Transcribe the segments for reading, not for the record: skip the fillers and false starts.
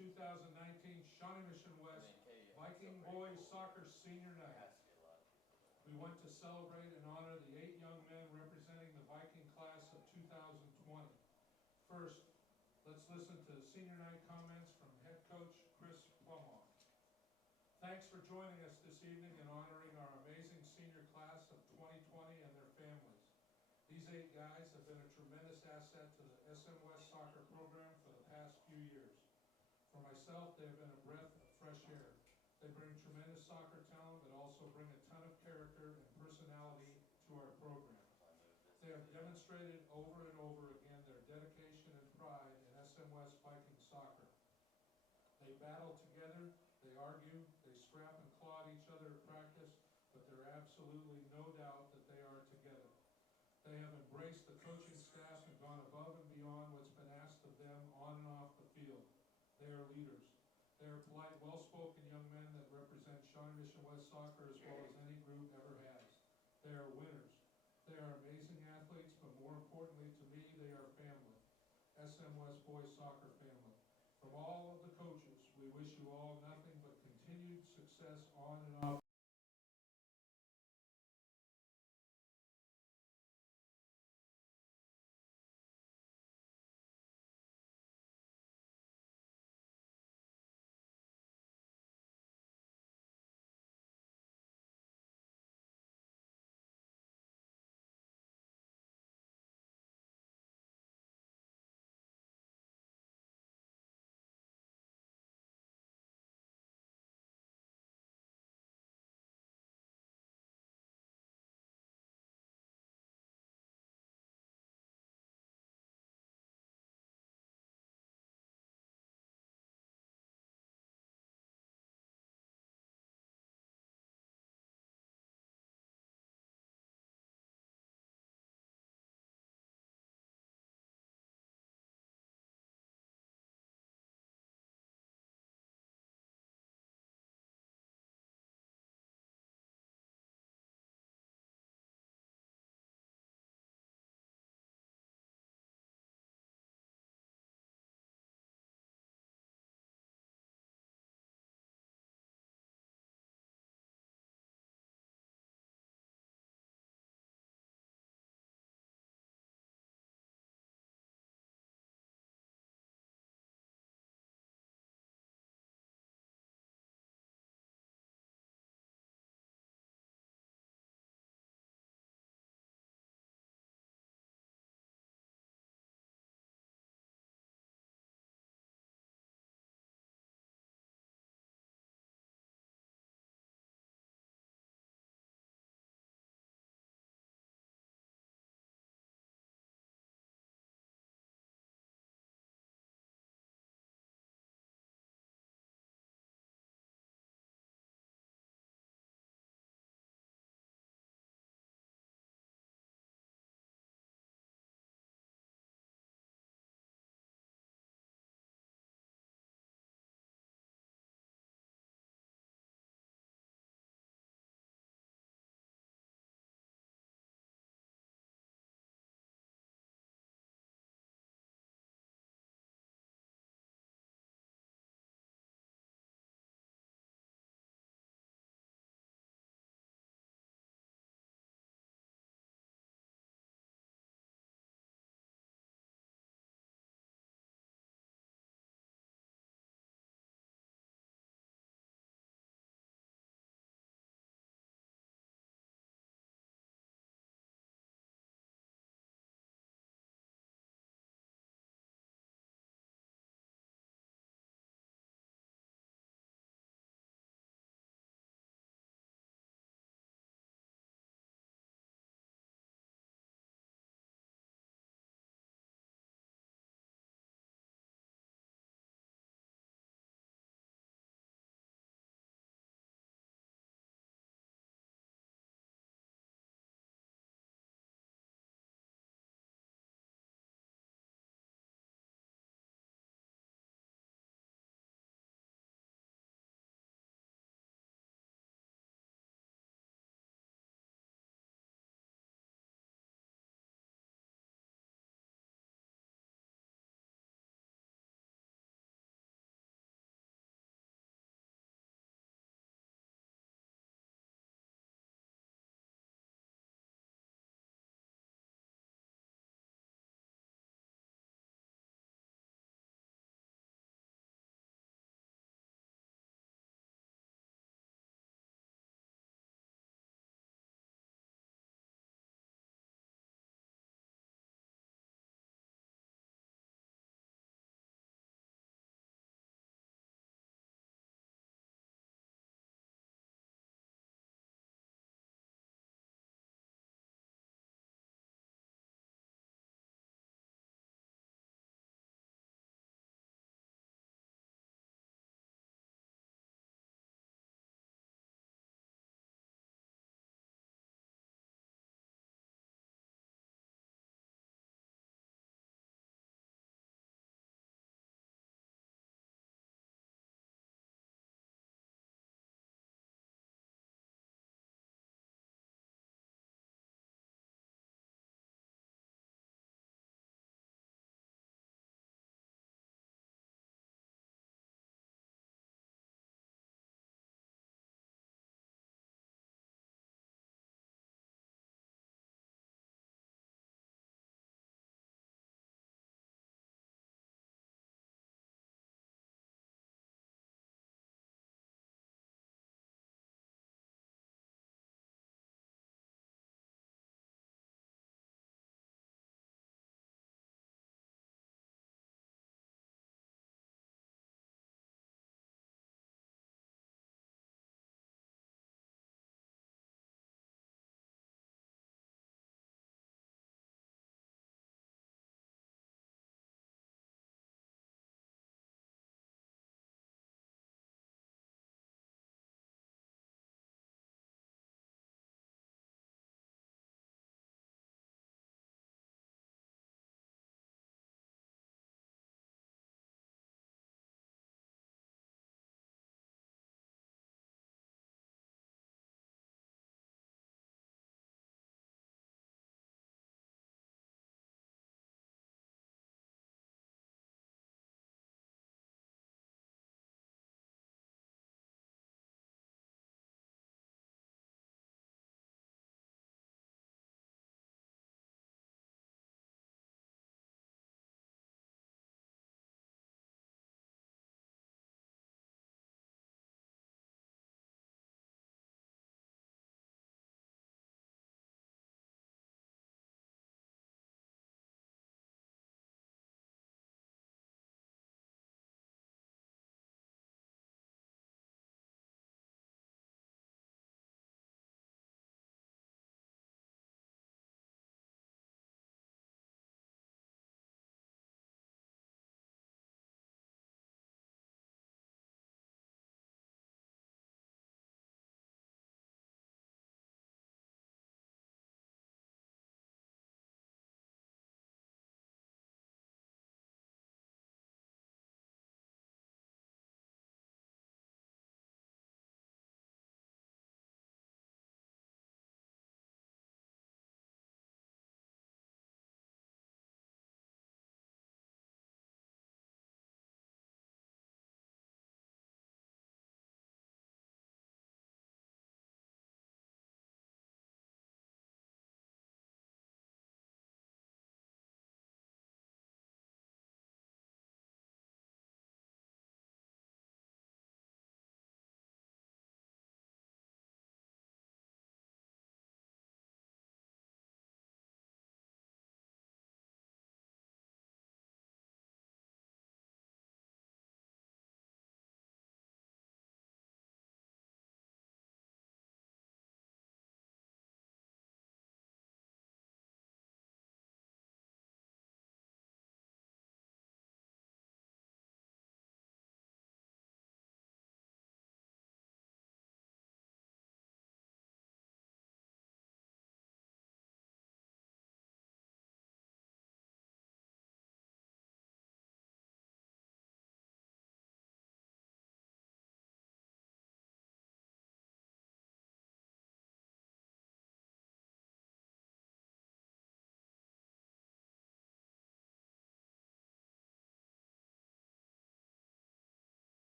2019 Shawnee Mission West Viking Boys Soccer Senior Night. We want to celebrate and honor the 8 young men representing the Viking class of 2020. First, let's listen to senior night comments from head coach Chris Plumhoff. Thanks for joining us this evening and honoring our amazing senior class of 2020 and their families. These 8 guys have been a tremendous asset to the SM West soccer program for the past few years. For myself, they have been a breath of fresh air. They bring tremendous soccer talent, but also bring a ton of character and personality to our program. They have demonstrated over and over again their dedication and pride in SM West Viking soccer. They battle together, they argue, they scrap and claw at each other at practice, but there are absolutely no doubt that they are together. They have embraced the coaching staff and gone above and beyond what's been asked of them on and off the field. They are leaders. They are polite, well-spoken young men that represent Shawnee Mission West soccer as well as any group ever has. They are winners. They are amazing athletes, but more importantly to me, they are family. SM West Boys Soccer family. From all of the coaches, we wish you all nothing but continued success on and off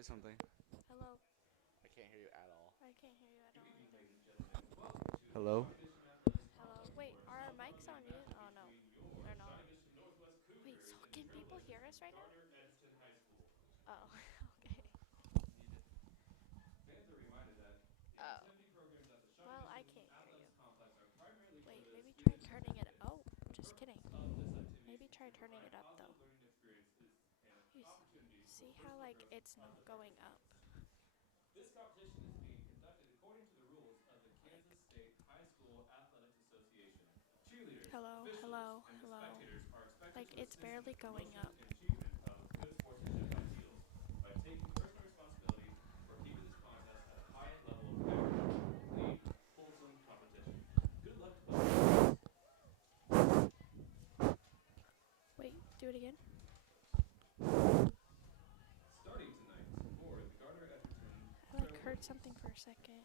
Say something. Hello. I can't hear you at all. I can't hear you at all either. Hello? Hello. Wait, are our mics on mute? Oh no, they're not. Wait, so can people hear us right now? Oh, okay. Oh. Well, I can't hear you. Wait, maybe try turning it. Oh, just kidding. Maybe try turning it up though. You see how like it's not going up? This competition is being conducted according to the rules of the Like, Kansas State High School Athletics Association. Cheerleaders, hello, officials, hello, and the hello. spectators are expected Like to it's assist in barely the going promotion up. and achievement of good sportsmanship ideals by taking personal responsibility for keeping this contest at a high level of fair, clean, wholesome competition. Good luck to both teams. Wait, do it again. Starting tonight for the Gardner-Edgerton I like heard Trailblazers. something for a second.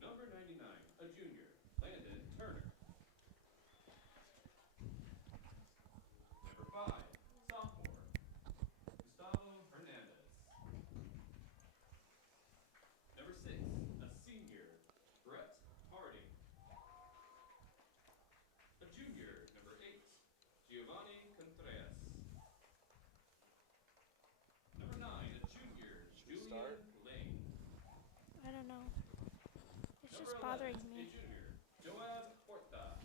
Number 99, a junior, Landon Turner. Number 5, sophomore, Gustavo Hernandez. Number 6, a senior, Brett Harding. A junior, number 8, Giovanni Contreras. Number 9, a junior, Should we start? Julian Lane. I don't know. It's Number just 11, bothering a me. junior, Joab Horta.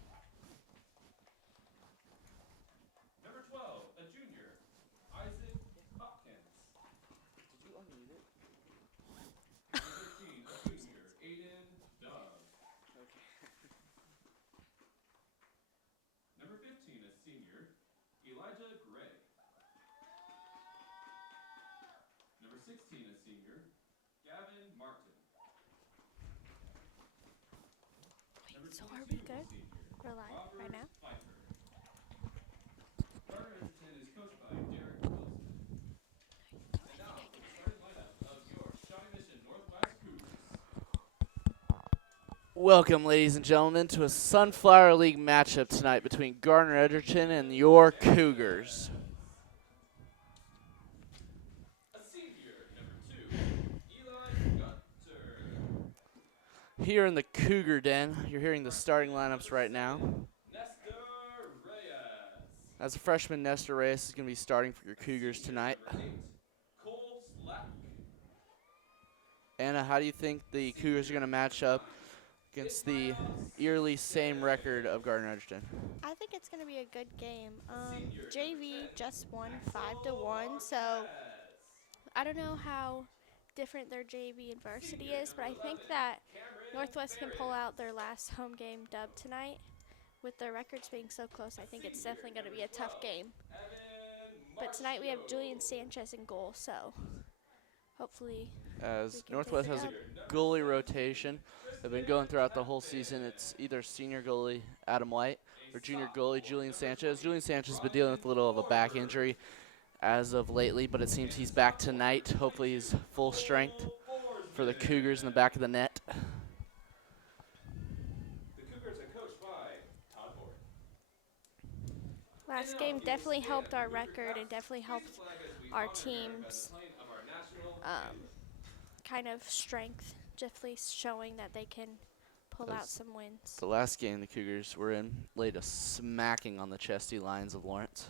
Number 12, a junior, Isaac Hopkins. Did you unmute it? Number 13, a junior, Aiden Dove. Okay. Number 15, a senior, Elijah Gray. Number 16, a senior, Gavin Martin. Number Wait, so are 22, we a good? senior, We're live right Robert now? Pfeiffer. Gardner-Edgerton is coached by Derek Wilson. And I think now I for can the hear. starting lineup of your Shawnee Mission Northwest Cougars. Welcome, ladies and gentlemen, to a Sunflower League matchup tonight between Gardner-Edgerton and your Cougars. A senior, number 2, Eli Gunter. Here in the Cougar Den, you're hearing the starting Freshman, lineups number right 7, now. Nestor Reyes. As a freshman, Nestor Reyes is going to be starting for your A Cougars senior, tonight. number 8, Cole Slack. Anna, how do you think A the Cougars are senior, going to number match 9, up against the Ismail eerily same record of Sissay. Gardner-Edgerton? I think it's gonna be a good game. A senior, number JV 10, just won Axel 5-1, so Marquez. I don't know how different their JV and varsity Senior, is, but number I 11, think that Cameron Northwest can pull Ferris. out their last home game dub tonight. With their records being so close, A I think it's senior, definitely going to number be a 12, tough game. Evan But tonight we have Julian Marcio. Sanchez in goal, so hopefully we As can take Northwest the has a dub. Senior, number goalie 17, rotation. They've been going Tristan throughout the whole season. It's Tappan. either senior goalie Adam White A or junior goalie sophomore, Julian number Sanchez. 20, Julian Sanchez has been dealing Ryan with a little of a back Forberg. injury as of lately, but it seems And the he's back sophomore, number tonight. Hopefully 22, he's full strength Cole for the Forsman. Cougars in the back of the net. The Cougars are coached by Todd Ford. And Last now, game if you will definitely stand helped for our Cougar record and caps, definitely raise the helped flag as we our honor America and the team's playing of our national um, anthem. kind of strength, definitely showing that they can pull out As some wins. the last game the Cougars were in laid a smacking on the chesty Lions of Lawrence.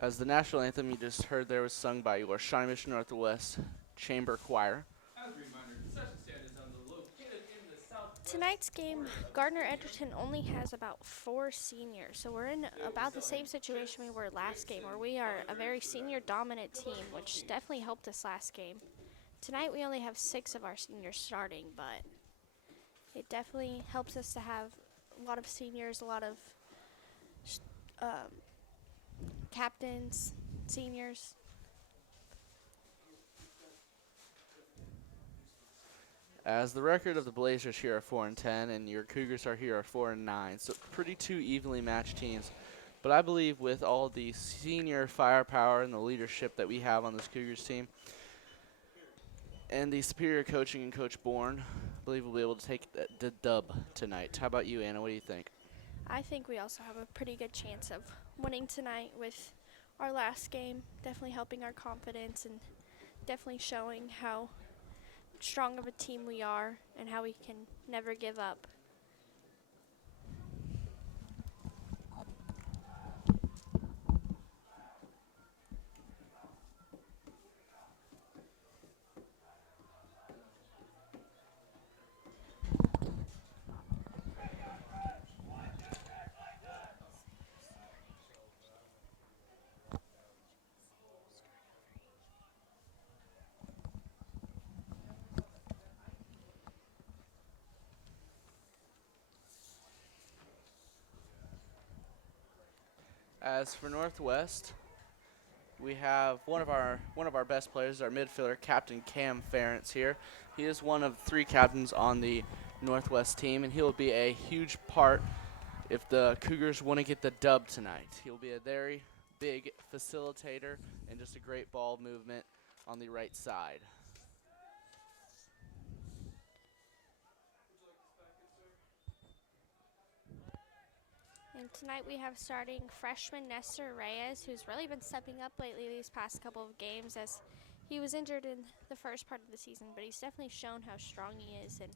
As the national anthem you just heard there was sung by your Shawnee Mission Northwest Chamber Choir. As a reminder, concession stand is located in the southwest. Tonight's game, Gardner-Edgerton only has about 4 seniors, so we're in about the same situation we were last game, where we are a very senior-dominant team, which definitely helped us last game. Tonight we only have 6 of our seniors starting, but it definitely helps us to have a lot of seniors, a lot of captains, seniors. As the record of the Blazers here are 4-10, and your Cougars are here are 4-9, so pretty two evenly matched teams. But I believe with all the senior firepower and the leadership that we have on this Cougars team, and the superior coaching in Coach Bourne, I believe we'll be able to take the dub tonight. How about you, Anna? What do you think? I think we also have a pretty good chance of winning tonight with our last game, definitely helping our confidence and definitely showing how strong of a team we are and how we can never give up. As for Northwest, we have one of our best players, our midfielder, Captain Cam Ferentz here. He is one of 3 captains on the Northwest team, and he'll be a huge part if the Cougars want to get the dub tonight. He'll be a very big facilitator and just a great ball movement on the right side. And tonight we have starting freshman Nestor Reyes, who's really been stepping up lately these past couple of games, as he was injured in the first part of the season, but he's definitely shown how strong he is, and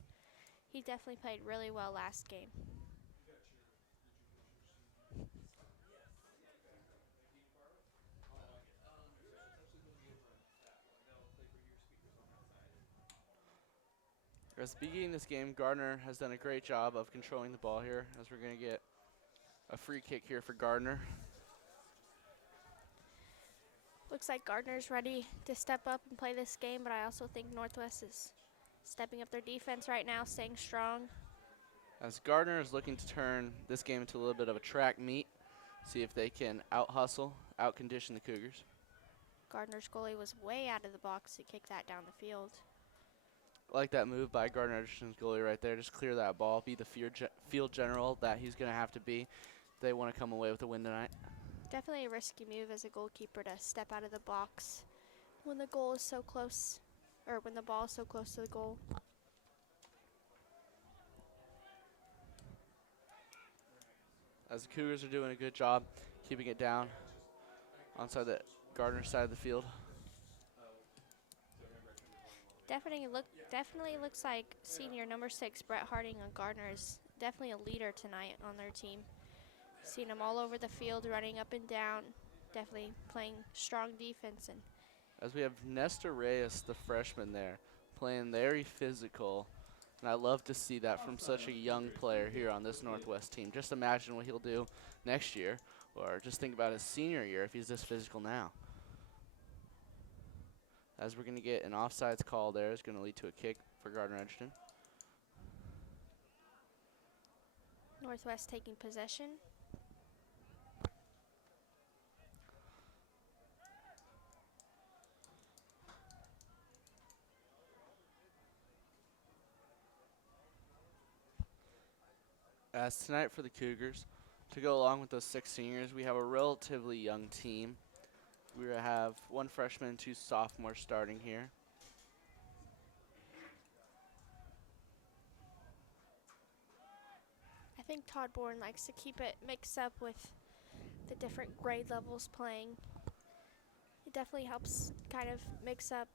he definitely played really well last game. As beginning this game, Gardner has done a great job of controlling the ball here, as we're going to get a free kick here for Gardner. Looks like Gardner's ready to step up and play this game, but I also think Northwest is stepping up their defense right now, staying strong. As Gardner is looking to turn this game into a little bit of a track meet, see if they can out-hustle, out-condition the Cougars. Gardner's goalie was way out of the box to kick that down the field. I like that move by Gardner-Edgerton's goalie right there. Just clear that ball, be the field general that he's going to have to be if they want to come away with a win tonight. Definitely a risky move as a goalkeeper to step out of the box when the goal is so close, or when the ball is so close to the goal. As the Cougars are doing a good job keeping it down onside the Gardner side of the field. Definitely looks like senior number 6 Brett Harding on Gardner is definitely a leader tonight on their team. Seen him all over the field, running up and down, definitely playing strong defense. And as we have Nestor Reyes, the freshman there, playing very physical, and I love to see that from such a young player here on this Northwest team. Just imagine what he'll do next year, or just think about his senior year if he's this physical now. As we're going to get an offsides call there, is going to lead to a kick for Gardner-Edgerton. Northwest taking possession. As tonight for the Cougars, to go along with those 6 seniors, we have a relatively young team. We have 1 freshman and 2 sophomores starting here. I think Todd Bourne likes to keep it mixed up with the different grade levels playing. It definitely helps kind of mix up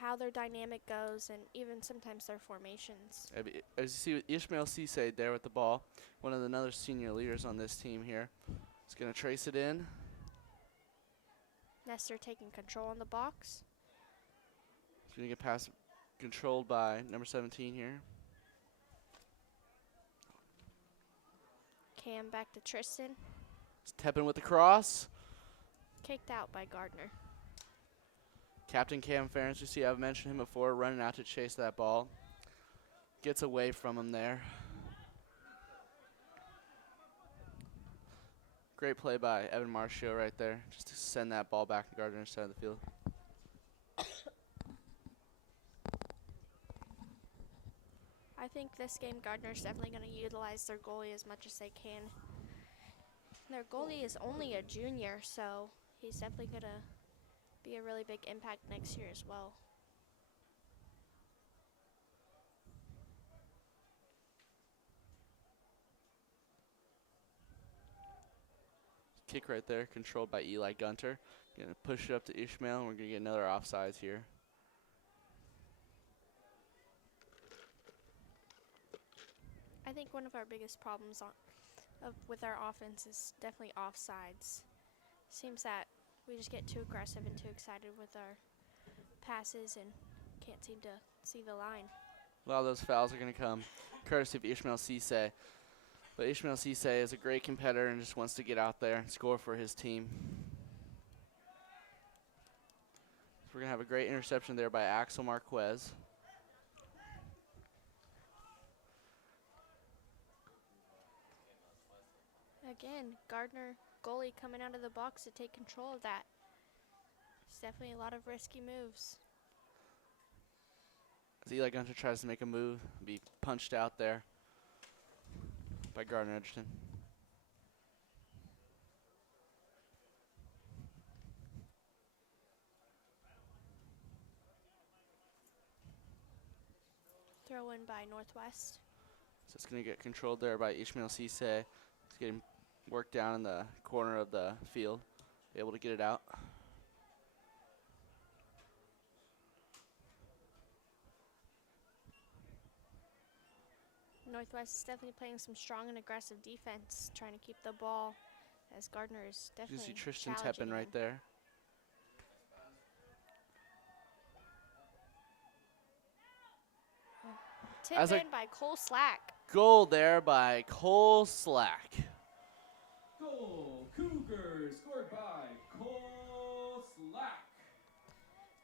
how their dynamic goes and even sometimes their formations. As you see with Ishmael Cisse there with the ball, one of the other senior leaders on this team here. He's going to trace it in. Nestor taking control on the box. He's going to get pass controlled by number 17 here. Cam back to Tristan. Tepin with the cross. Kicked out by Gardner. Captain Cam Ferentz, you see I've mentioned him before, running out to chase that ball. Gets away from him there. Great play by Evan Marshall right there, just to send that ball back to Gardner's side of the field. I think this game Gardner's definitely going to utilize their goalie as much as they can. Their goalie is only a junior, so he's definitely going to be a really big impact next year as well. Kick right there, controlled by Eli Gunter. Going to push it up to Ishmael, and we're going to get another offsides here. I think one of our biggest problems with our offense is definitely offsides. Seems that we just get too aggressive and too excited with our passes and can't seem to see the line. A lot of those fouls are going to come courtesy of Ishmael Cisse. But Ishmael Cisse is a great competitor and just wants to get out there and score for his team. So we're going to have a great interception there by Axel Marquez. Again, Gardner goalie coming out of the box to take control of that. It's definitely a lot of risky moves. As Eli Gunter tries to make a move, be punched out there by Gardner-Edgerton. Throw in by Northwest. So it's going to get controlled there by Ishmael Cisse. He's getting worked down in the corner of the field, able to get it out. Northwest is definitely playing some strong and aggressive defense, trying to keep the ball, as Gardner is You definitely see Tristan challenging Tepin right them. there. Tip in by Cole Slack. Goal there by Cole Slack. Goal, Cougars, scored by Cole Slack.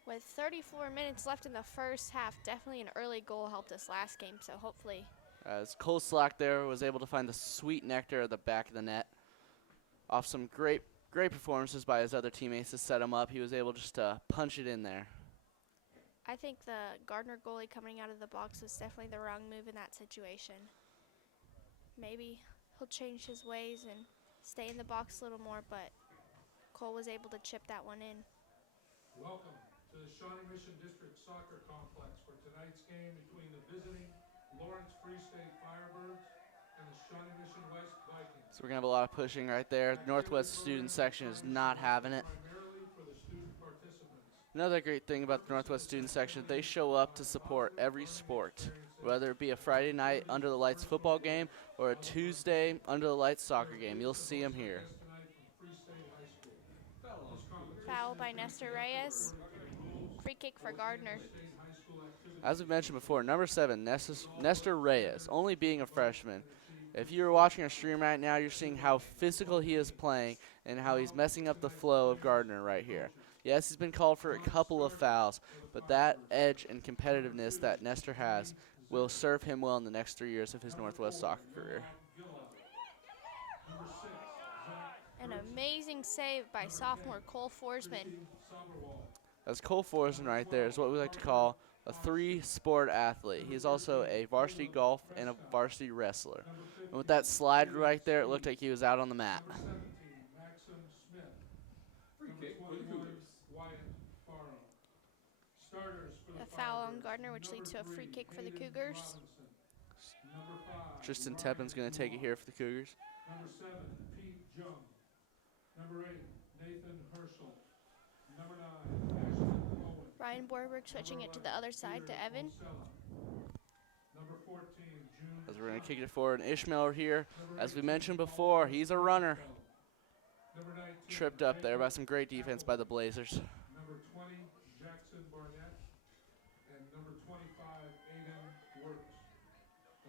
With 34 minutes left in the first half, definitely an early goal helped us last game, so hopefully. As Cole Slack there was able to find the sweet nectar at the back of the net. Off some great performances by his other teammates to set him up, he was able just to punch it in there. I think the Gardner goalie coming out of the box was definitely the wrong move in that situation. Maybe he'll change his ways and stay in the box a little more, but Cole was able to chip that one in. Welcome to the Shawnee Mission District Soccer Complex for tonight's game between the visiting Lawrence Free State Firebirds and the Shawnee Mission West Vikings. So we're going to have a lot of pushing right there. The Northwest student section is not having it. Primarily for the student participants. Another great thing about the Northwest student section, they show up to support every sport, whether it be a Friday night under the lights football game or a Tuesday under the lights soccer game. You'll see them here. Foul by Nestor Reyes. Free kick for Gardner. As we mentioned before, number 7, Nestor Reyes, only being a freshman. If you're watching our stream right now, you're seeing how physical he is playing and how he's messing up the flow of Gardner right here. Yes, he's been called for a couple of fouls, but that edge and competitiveness that Nestor has will serve him well in the next 3 years of his Northwest soccer career. An amazing save by sophomore Cole Forsman. As Cole Forsman right there is what we like to call a 3-sport athlete. He's also a varsity golf and a varsity wrestler. And with that slide right there, it looked like he was out on the mat. Free kick for the Cougars. A foul on Gardner, which leads to a free kick for the Cougars. Tristan Tepin's going to take it here for the Cougars. Number 7, Pete Jung. Number 8, Nathan Herschel. Number 9, Ashton Owen. Ryan Borberg switching it to the other side to Evan. Number 14, June. As we're going to kick it forward. And Ishmael here, as we mentioned before, he's a runner. Number 19, tripped up there by Jacob some great defense by the Blazers. Number 20, Jackson Barnett. And number 25, Aiden Wirtz.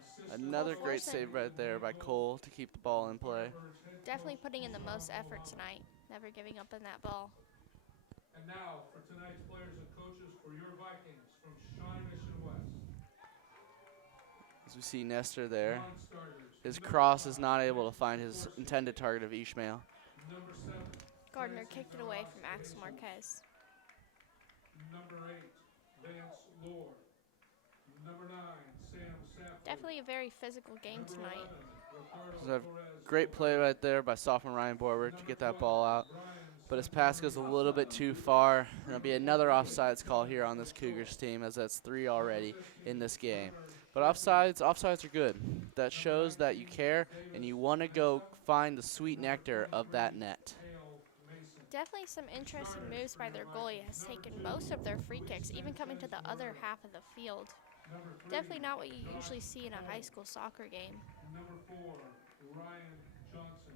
Assistant Another coach, great Forsen. save right there by Cole to keep the ball in play. Firebirds head Definitely coach, putting in the most Osama effort Mohammed. tonight. Never giving up on that ball. And now for tonight's players and coaches for your Vikings from Shawnee Mission West. As we see Nestor there. Non-starters. His Number cross is 5, not able to find Francis his Dorsey. intended target of Ishmael. Number 7, Gardner Francis kicked it away Arras from de Axel Jesus. Marquez. Number 8, Vance Lord. Number 9, Sam Sapley. Definitely a very physical game Number tonight. 11, Ricardo There's a Torres great play Gomez. right there by sophomore Ryan Borwick to Number get that 12, ball out. Brian But his pass goes a Santamaria. little bit too far. There'll be another offsides call here on this Cougars team, as that's 3 already in this game. But offsides are good. That shows that you care and you want to go find the sweet nectar of that net. Hale Mason. Definitely some interesting moves by their goalie. Has taken most of their free kicks, even coming to the other half of the field. Number 3, Definitely not what you usually see in a high school soccer game. Number 4, Ryan Johnson.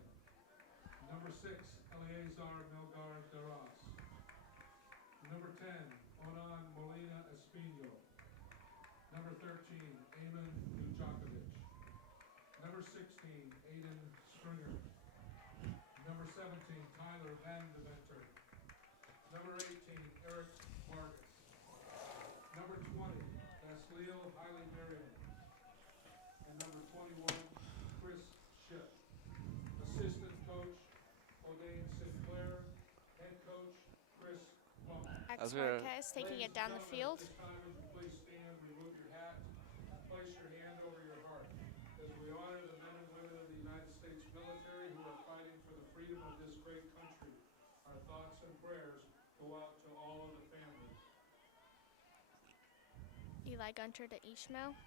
Number 6, Eleazar Melgar Daras. Number 10, Onan Molina Espino. Number 13, Eamon Dujakovic. Number 16, Aiden Stringer. Number 17, Tyler Van Deventer. Number 18, Eric Vargas. Number 20, Vaslil Haile Marion. And number 21, Chris Ship. Assistant coach, O'Dane Sinclair. Head coach, Chris Bump. Axel Marquez taking it down the field. This time, as you please stand, remove your hat, place your hand over your heart, as we honor the men and women of the United States military who are fighting for the freedom of this great country. Our thoughts and prayers go out to all of the families. Eli Gunter to Ishmael.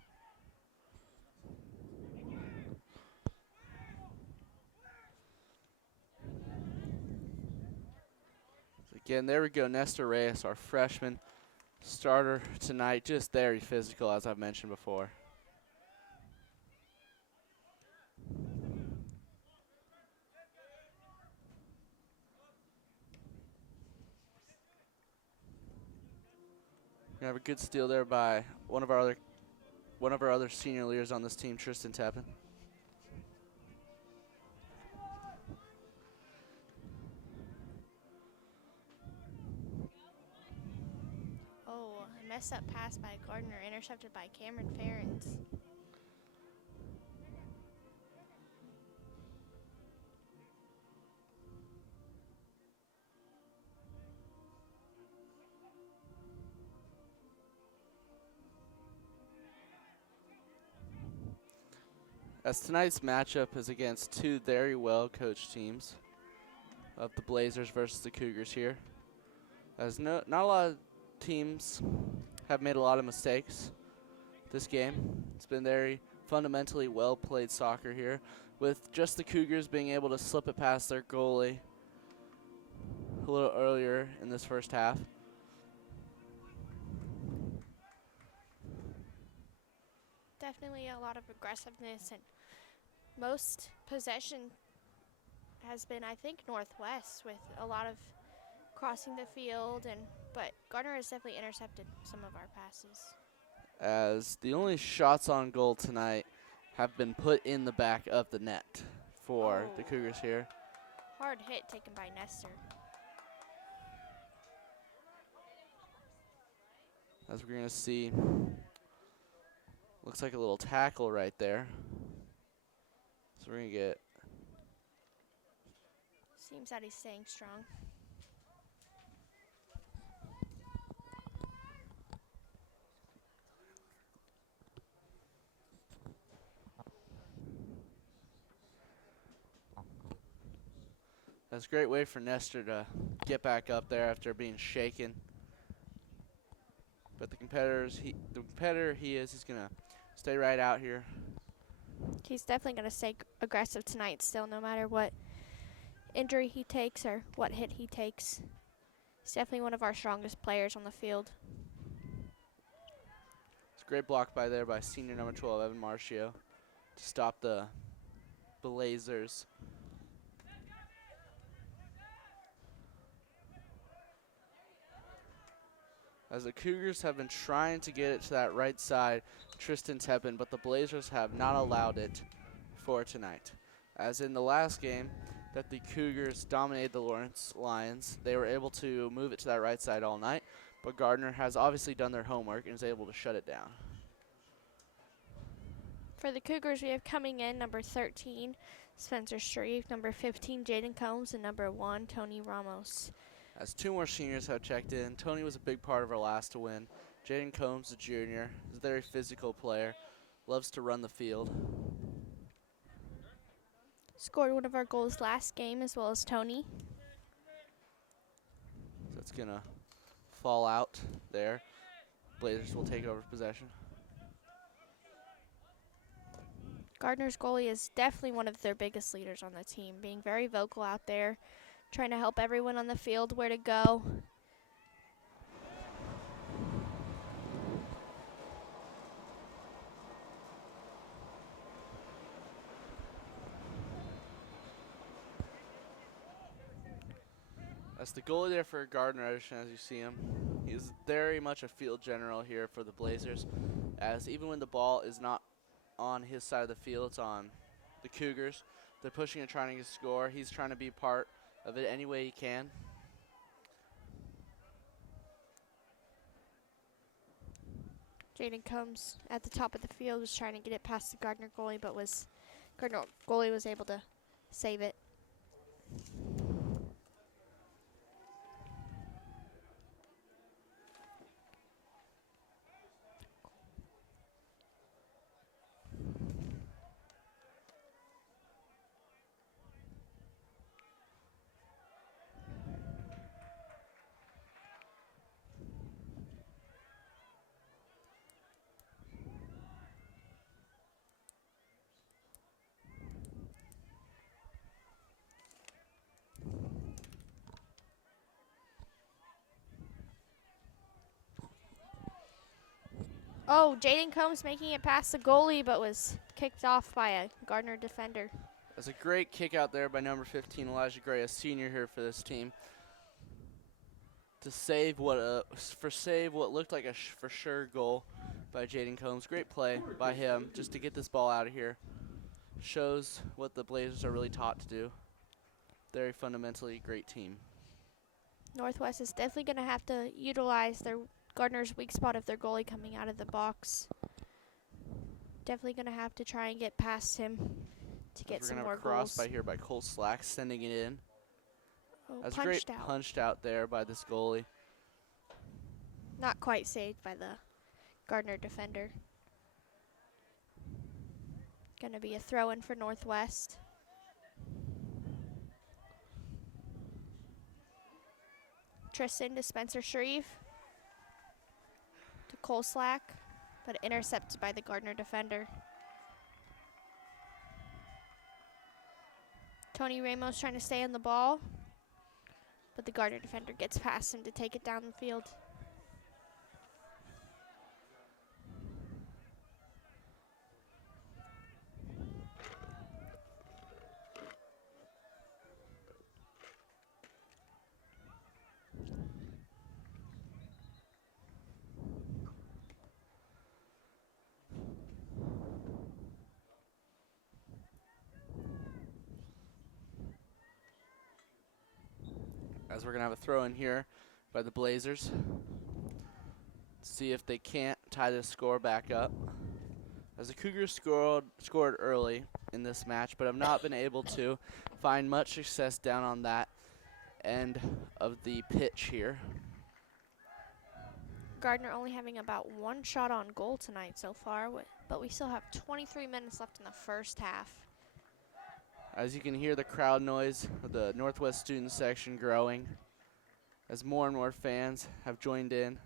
Again, there we go. Nestor Reyes, our freshman starter tonight. Just very physical, as I've mentioned before. We have a good steal there by one of our other senior leaders on this team, Tristan Teppin. Oh, a mess up pass by Gardner, intercepted by Cameron Ferentz. As tonight's matchup is against two very well-coached teams of the Blazers versus the Cougars here. As not a lot of teams have made a lot of mistakes this game. It's been very fundamentally well-played soccer here, with just the Cougars being able to slip it past their goalie a little earlier in this first half. Definitely a lot of aggressiveness, and most possession has been, I think, Northwest, with a lot of crossing the field, but Gardner has definitely intercepted some of our passes. As the only shots on goal tonight have been put in the back of the net for the Cougars here. Hard hit taken by Nestor. As we're going to see, looks like a little tackle right there. So we're going to get Seems that he's staying strong. That's a great way for Nestor to get back up there after being shaken. But the competitor he is, he's going to stay right out here. He's definitely going to stay aggressive tonight still, no matter what injury he takes or what hit he takes. He's definitely one of our strongest players on the field. It's a great block by senior number 12, Evan Marcio, to stop the Blazers. as the Cougars have been trying to get it to that right side, Tristan Teppen, but the Blazers have not allowed it for tonight. As in the last game that the Cougars dominated the Lawrence Lions, they were able to move it to that right side all night, but Gardner has obviously done their homework and is able to shut it down. For the Cougars, we have coming in number 13, Spencer Shreve, number 15, Jaden Combs, and number 1, Tony Ramos. As 2 more seniors have checked in, Tony was a big part of our last to win. Jaden Combs, a junior, is a very physical player, loves to run the field. Scored one of our goals last game as well as Tony. So it's going to fall out there. Blazers will take over possession. Gardner's goalie is definitely one of their biggest leaders on the team, being very vocal out there, trying to help everyone on the field where to go. That's the goalie there for Gardner-Edgerton, as you see him. He's very much a field general here for the Blazers, as even when the ball is not on his side of the field, it's on the Cougars. They're pushing and trying to score. He's trying to be part of it any way he can. Jaden Combs at the top of the field was trying to get it past the Gardner goalie, but Gardner goalie was able to save it. Oh, Jaden Combs making it past the goalie, but was kicked off by a Gardner defender. That's a great kick out there by number 15, Elijah Gray, a senior here for this team, to save what looked like a for sure goal by Jaden Combs. Great play by him just to get this ball out of here. Shows what the Blazers are really taught to do. Very fundamentally great team. Northwest is definitely going to have to utilize their Gardner's weak spot of their goalie coming out of the box. Definitely going to have to try and get past him to get some more goals. We're going to have a cross goals. by here by Cole Slack, sending it in. Oh, That's great punched out there by this goalie. Not quite saved by the Gardner defender. Going to be a throw-in for Northwest. Tristan to Spencer Shreve. To Cole Slack, but intercepted by the Gardner defender. Tony Ramos trying to stay on the ball, but the Gardner defender gets past him to take it down the field. As we're going to have a throw in here by the Blazers. See if they can't tie this score back up. As the Cougars scored early in this match, but have not been able to find much success down on that end of the pitch here. Gardner only having about 1 shot on goal tonight so far, but we still have 23 minutes left in the first half. As you can hear the crowd noise of the Northwest student section growing as more and more fans have joined in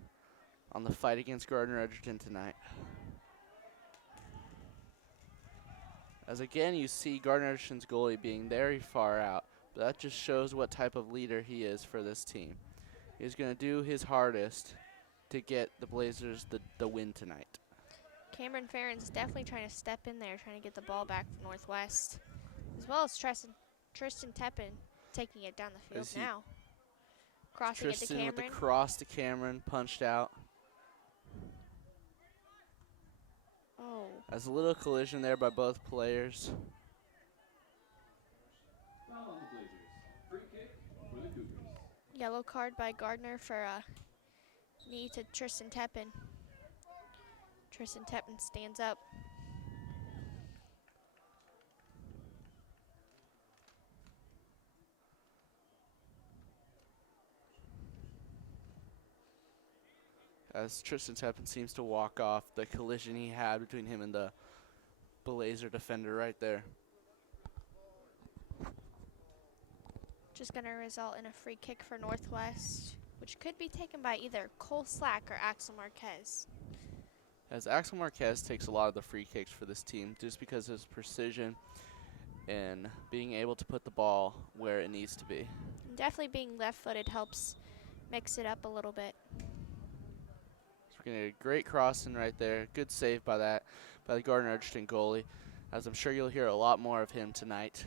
on the fight against Gardner-Edgerton tonight. As again you see Gardner-Edgerton's goalie being very far out, but that just shows what type of leader he is for this team. He's going to do his hardest to get the Blazers the win tonight. Cameron Farron's definitely trying to step in there, trying to get the ball back for Northwest. As well as Tristan Teppen taking it down the field now. Crossing it to Tristan Cameron. with the cross to Cameron, punched out. As a little collision there by both players. Foul on the Blazers. Free kick for the Cougars. Yellow card by Gardner for a knee to Tristan Teppin. Tristan Teppin stands up. As Tristan Teppin seems to walk off the collision he had between him and the Blazer defender right there. Just going to result in a free kick for Northwest, which could be taken by either Cole Slack or Axel Marquez. As Axel Marquez takes a lot of the free kicks for this team just because of his precision and being able to put the ball where it needs to be. And definitely being left-footed helps mix it up a little bit. So we're going to get a great crossing right there. Good save by the Gardner-Edgerton goalie, as I'm sure you'll hear a lot more of him tonight.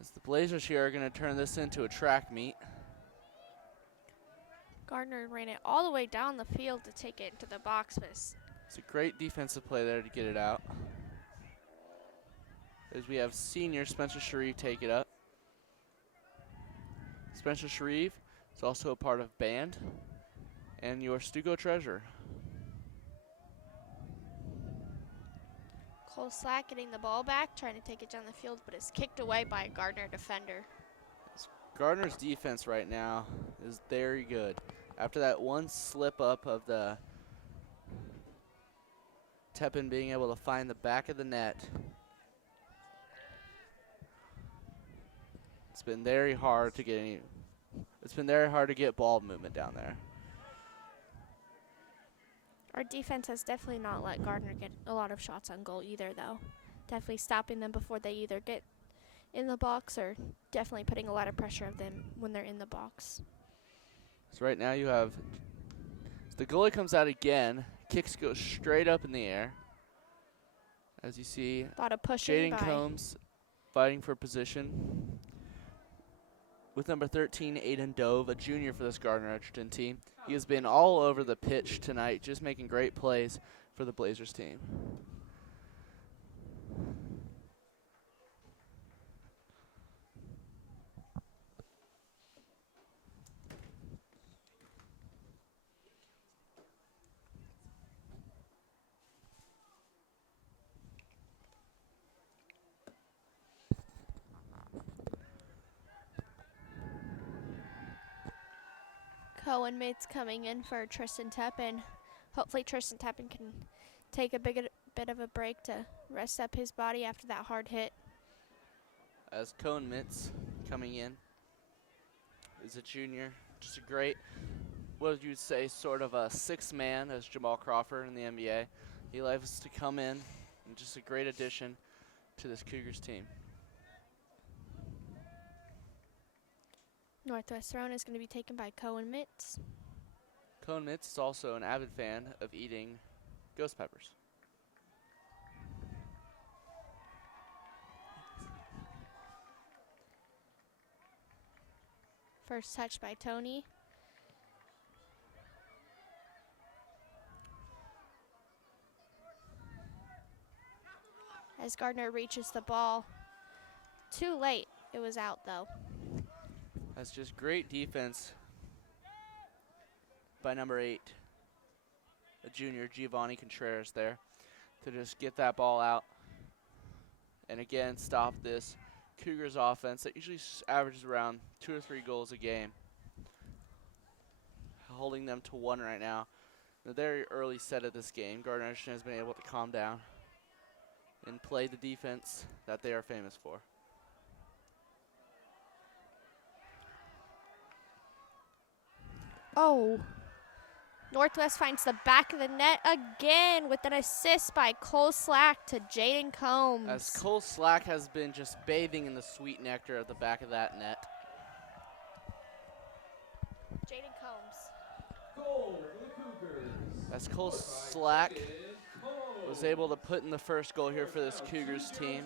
As the Blazers here are going to turn this into a track meet. Gardner ran it all the way down the field to take it into the box, but It's a great defensive play there to get it out. As we have senior Spencer Sharif take it up. Spencer Sharif is also a part of band and your Stugo treasurer. Cole Slack getting the ball back, trying to take it down the field, but it's kicked away by a Gardner defender. Gardner's defense right now is very good. After that one slip up of the Teppin being able to find the back of the net, it's been very hard to get ball movement down there. Our defense has definitely not let Gardner get a lot of shots on goal either, though. Definitely stopping them before they either get in the box or definitely putting a lot of pressure on them when they're in the box. So right now you have, the goalie comes out again, kicks go straight up in the air. As you see, A lot of pushing Jaden by Combs fighting for position with number 13, Aiden Dove, a junior for this Gardner-Edgerton team. He has been all over the pitch tonight, just making great plays for the Blazers team. Cohen Mids coming in for Tristan Teppin. Hopefully Tristan Teppin can take a bit of a break to rest up his body after that hard hit. As Cone Mitz coming in is a junior, just a great, what would you say, sort of a sixth man as Jamal Crawford in the NBA. He likes to come in and just a great addition to this Cougars team. Northwest Throne is going to be taken by Cohen Mitz. Cone Mitz is also an avid fan of eating ghost peppers. First touch by Tony. As Gardner reaches the ball. Too late. It was out, though. That's just great defense by number 8, a junior, Giovanni Contreras there, to just get that ball out and again stop this Cougars offense that usually averages around 2 or 3 goals a game, holding them to 1 right now. In the very early set of this game, Gardner-Edgerton has been able to calm down and play the defense that they are famous for. Oh. Northwest finds the back of the net again with an assist by Cole Slack to Jaden Combs. As Cole Slack has been just bathing in the sweet nectar at the back of that net. Jaden Combs. Goal for the Cougars. As Cole Slack was able to put in the first goal here for this Cougars team.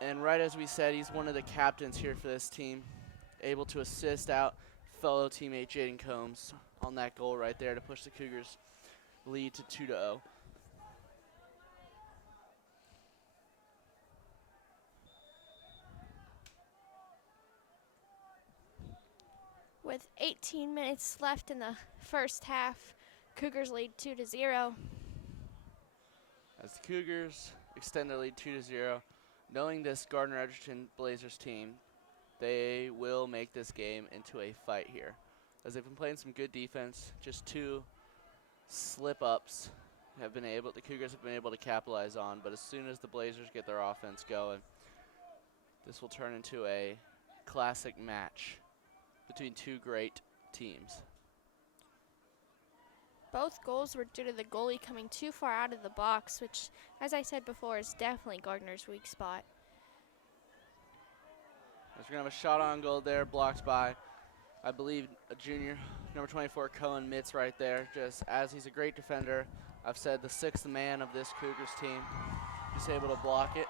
And right as we said, he's one of the captains here for this team, able to assist out fellow teammate Jaden Combs on that goal right there to push the Cougars lead to 2-0. With 18 minutes left in the first half, Cougars lead 2-0. As the Cougars extend their lead 2-0, knowing this Gardner-Edgerton Blazers team, they will make this game into a fight here. As they've been playing some good defense, just 2 slip-ups the Cougars have been able to capitalize on, but as soon as the Blazers get their offense going, this will turn into a classic match between 2 great teams. Both goals were due to the goalie coming too far out of the box, which, as I said before, is definitely Gardner's weak spot. As we're going to have a shot on goal there, blocked by, I believe, a junior, number 24, Cohen Mitz right there, just as he's a great defender. I've said the 6th man of this Cougars team. He's able to block it.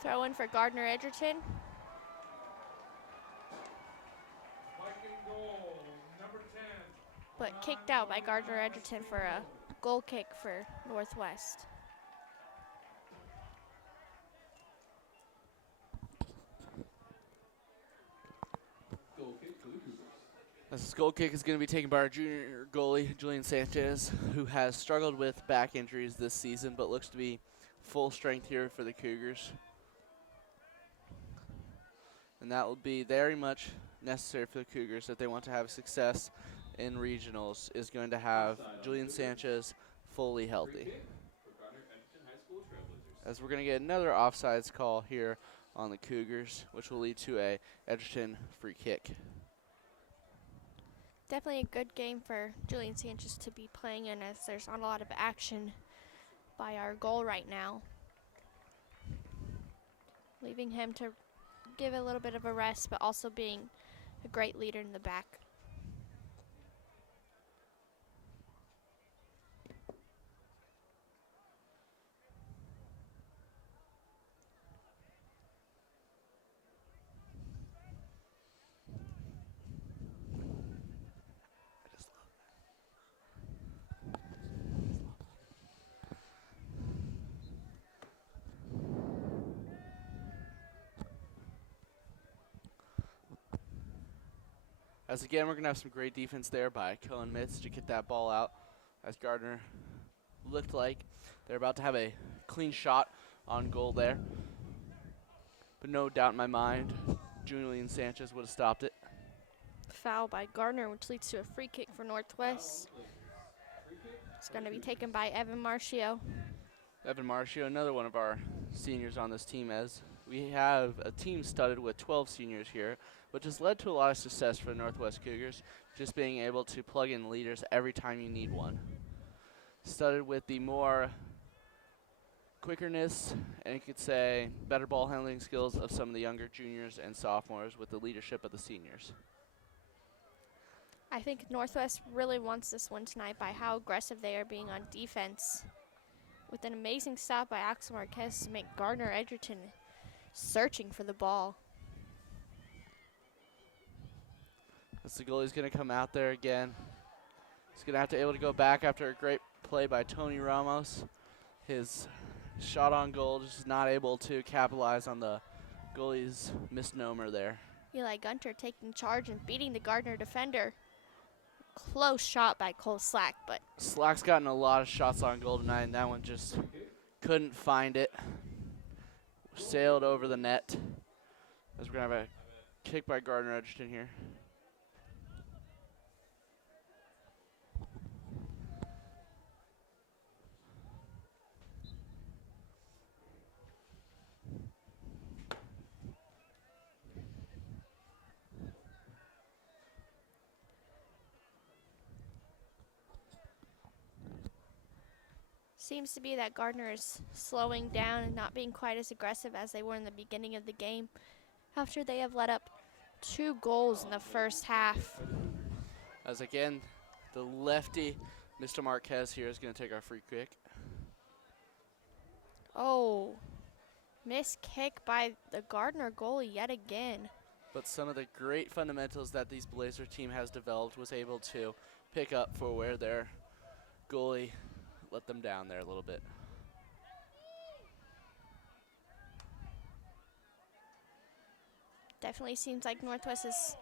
Throw in for Gardner-Edgerton. Viking goal, number 10. But kicked out by Gardner-Edgerton for a goal kick for Northwest. Goal kick for the Cougars. This goal kick is going to be taken by our junior goalie, Julian Sanchez, who has struggled with back injuries this season, but looks to be full strength here for the Cougars. And that will be very much necessary for the Cougars if they want to have success in regionals, is going to have Julian Sanchez fully healthy. As we're going to get another offsides call here on the Cougars, which will lead to a Edgerton free kick. Definitely a good game for Julian Sanchez to be playing in, as there's not a lot of action by our goal right now. Leaving him to give a little bit of a rest, but also being a great leader in the back. As again, we're going to have some great defense there by Cohen Mitz to get that ball out, as Gardner looked like they're about to have a clean shot on goal there. But no doubt in my mind, Julian Sanchez would have stopped it. Foul by Gardner, which leads to a free kick for Northwest. It's going to be taken by Evan Marcio. Evan Marcio, another one of our seniors on this team, as we have a team studded with 12 seniors here, which has led to a lot of success for the Northwest Cougars, just being able to plug in leaders every time you need one. Studded with the more quickerness, and you could say better ball handling skills of some of the younger juniors and sophomores with the leadership of the seniors. I think Northwest really wants this one tonight by how aggressive they are being on defense, with an amazing stop by Axel Marquez to make Gardner-Edgerton searching for the ball. As the goalie's going to come out there again. He's going to have to be able to go back after a great play by Tony Ramos. His shot on goal just not able to capitalize on the goalie's misnomer there. Eli Gunter taking charge and beating the Gardner defender. Close shot by Cole Slack, but Slack's gotten a lot of shots on goal tonight, and that one just couldn't find it. Sailed over the net. As we're going to have a kick by Gardner-Edgerton here. seems to be that Gardner is slowing down and not being quite as aggressive as they were in the beginning of the game after they have let up 2 goals in the first half. As again, the lefty, Mr. Marquez here, is going to take our free kick. Oh, missed kick by the Gardner goalie yet again. But some of the great fundamentals that these Blazer team has developed was able to pick up for where their goalie let them down there a little bit. Definitely seems like Northwest is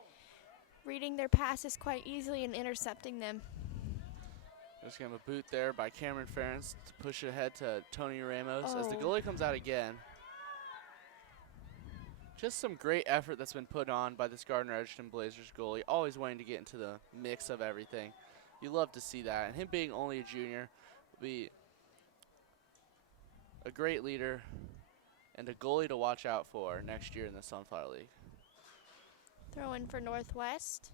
reading their passes quite easily and intercepting them. There's going to have a boot there by Cameron Ferentz to push it ahead to Tony Ramos as the Oh. goalie comes out again. Just some great effort that's been put on by this Gardner-Edgerton Blazers goalie, always wanting to get into the mix of everything. You love to see that. And him being only a junior will be a great leader and a goalie to watch out for next year in the Sunflower League. Throw in for Northwest.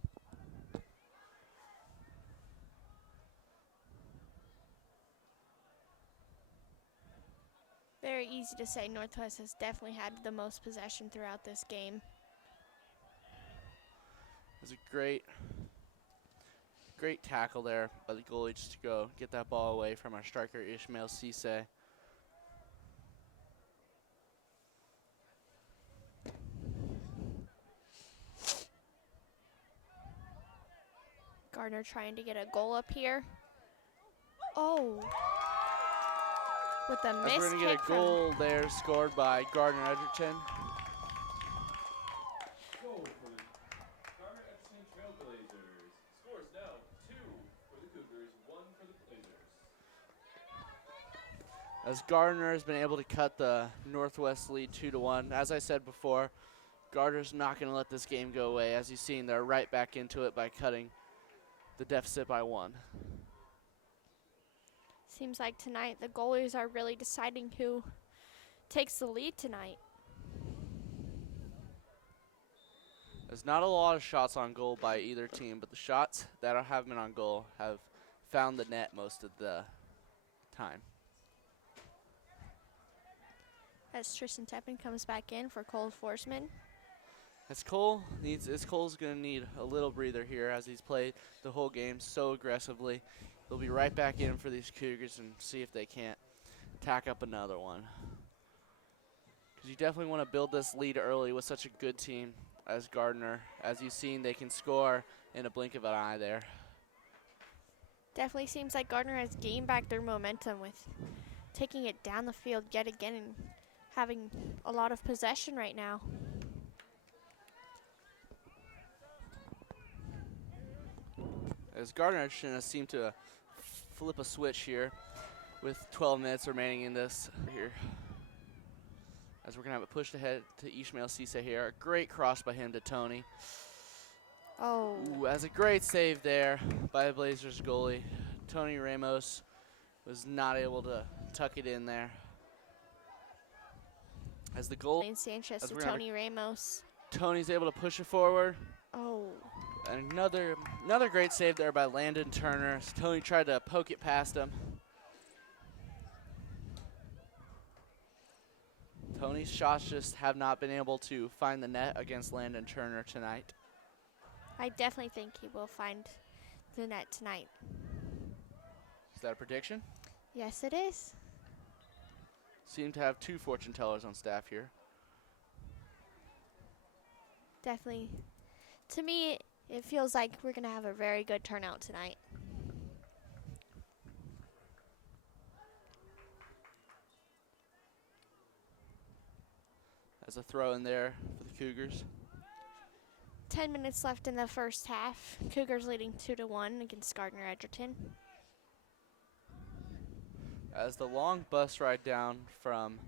Very easy to say Northwest has definitely had the most possession throughout this game. It was a great tackle there by the goalie just to go get that ball away from our striker Ishmael Cisse. Gardner trying to get a goal up here. Oh. With a As missed we're going to hit get a goal there scored by Gardner-Edgerton. Goal for the Gardner-Edgerton Trailblazers. Scores now 2 for the Cougars, 1 for the Blazers. As Gardner has been able to cut the Northwest lead 2-1. As I said before, Gardner's not going to let this game go away. As you've seen, they're right back into it by cutting the deficit by 1. Seems like tonight the goalies are really deciding who takes the lead tonight. There's not a lot of shots on goal by either team, but the shots that have been on goal have found the net most of the time. As Tristan Teppin comes back in for Cole Forsman. Cole's going to need a little breather here as he's played the whole game so aggressively. They'll be right back in for these Cougars and see if they can't tack up another one. Because you definitely want to build this lead early with such a good team as Gardner. As you've seen, they can score in a blink of an eye there. Definitely seems like Gardner has gained back their momentum with taking it down the field yet again and having a lot of possession right now. As Gardner-Edgerton has seemed to flip a switch here with 12 minutes remaining in this here. As we're going to have it pushed ahead to Ishmael Cisse here. A great cross by him to Tony. Oh. Ooh, as a great save there by the Blazers goalie. Tony Ramos was not able to tuck it in there. As the goal, Sanchez as to we're gonna Tony Ramos. Tony's able to push it forward. Oh. Another great save there by Landon Turner. As Tony tried to poke it past him. Tony's shots just have not been able to find the net against Landon Turner tonight. I definitely think he will find the net tonight. Is that a prediction? Yes, it is. Seem to have 2 fortune tellers on staff here. Definitely. To me, it feels like we're going to have a very good turnout tonight. As a throw in there for the Cougars. 10 minutes left in the first half. Cougars leading 2-1 against Gardner-Edgerton. As the long bus ride down from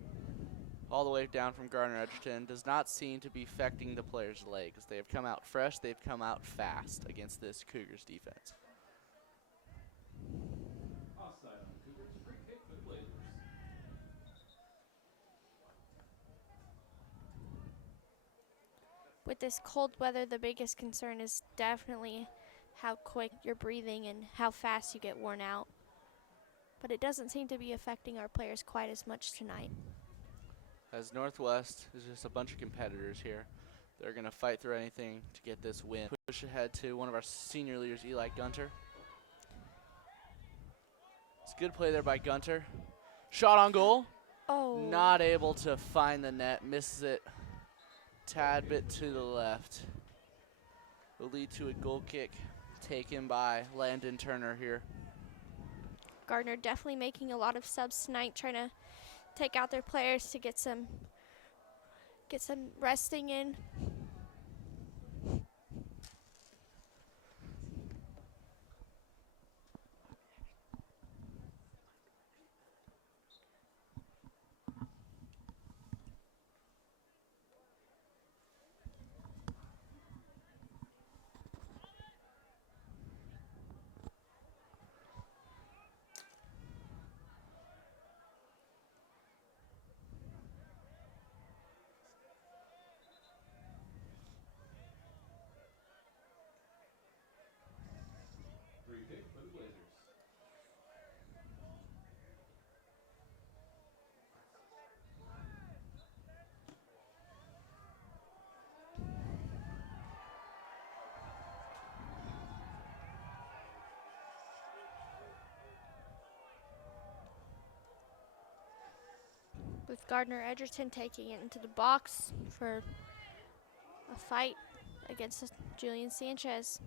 all the way down from Gardner-Edgerton does not seem to be affecting the players' legs. They have come out fresh. They've come out fast against this Cougars defense. Offside on the Cougars. Free kick for the Blazers. With this cold weather, the biggest concern is definitely how quick you're breathing and how fast you get worn out. But it doesn't seem to be affecting our players quite as much tonight. As Northwest is just a bunch of competitors here. They're going to fight through anything to get this win. Push ahead to one of our senior leaders, Eli Gunter. It's a good play there by Gunter. Shot on goal. Oh. Not able to find the net. Misses it tad bit to the left. Will lead to a goal kick taken by Landon Turner here. Gardner definitely making a lot of subs tonight, trying to take out their players to get some resting in. Free kick for the Blazers. With Gardner-Edgerton taking it into the box for a fight against Julian Sanchez.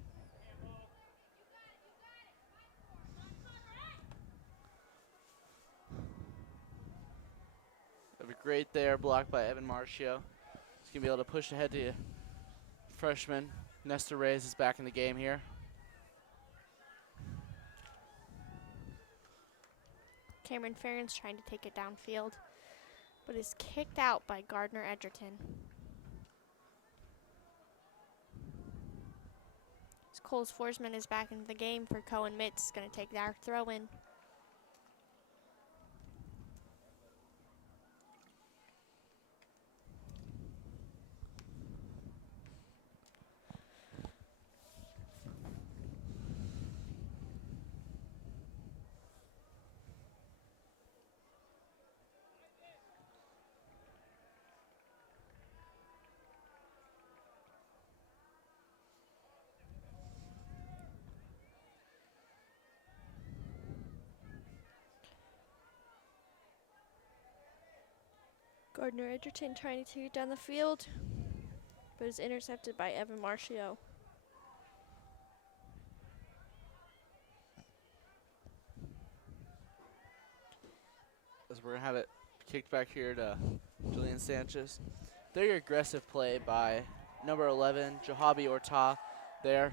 Have a great there, blocked by Evan Marcio. He's going to be able to push ahead to freshman. Nestor Reyes is back in the game here. Cameron Farron's trying to take it downfield, but is kicked out by Gardner-Edgerton. Coles Forsman is back into the game for Cohen Mitz. Going to take our throw in. Gardner-Edgerton trying to take it down the field, but is intercepted by Evan Marcio. As we're going to have it kicked back here to Julian Sanchez. Very aggressive play by number 11, Jahabi Orta there.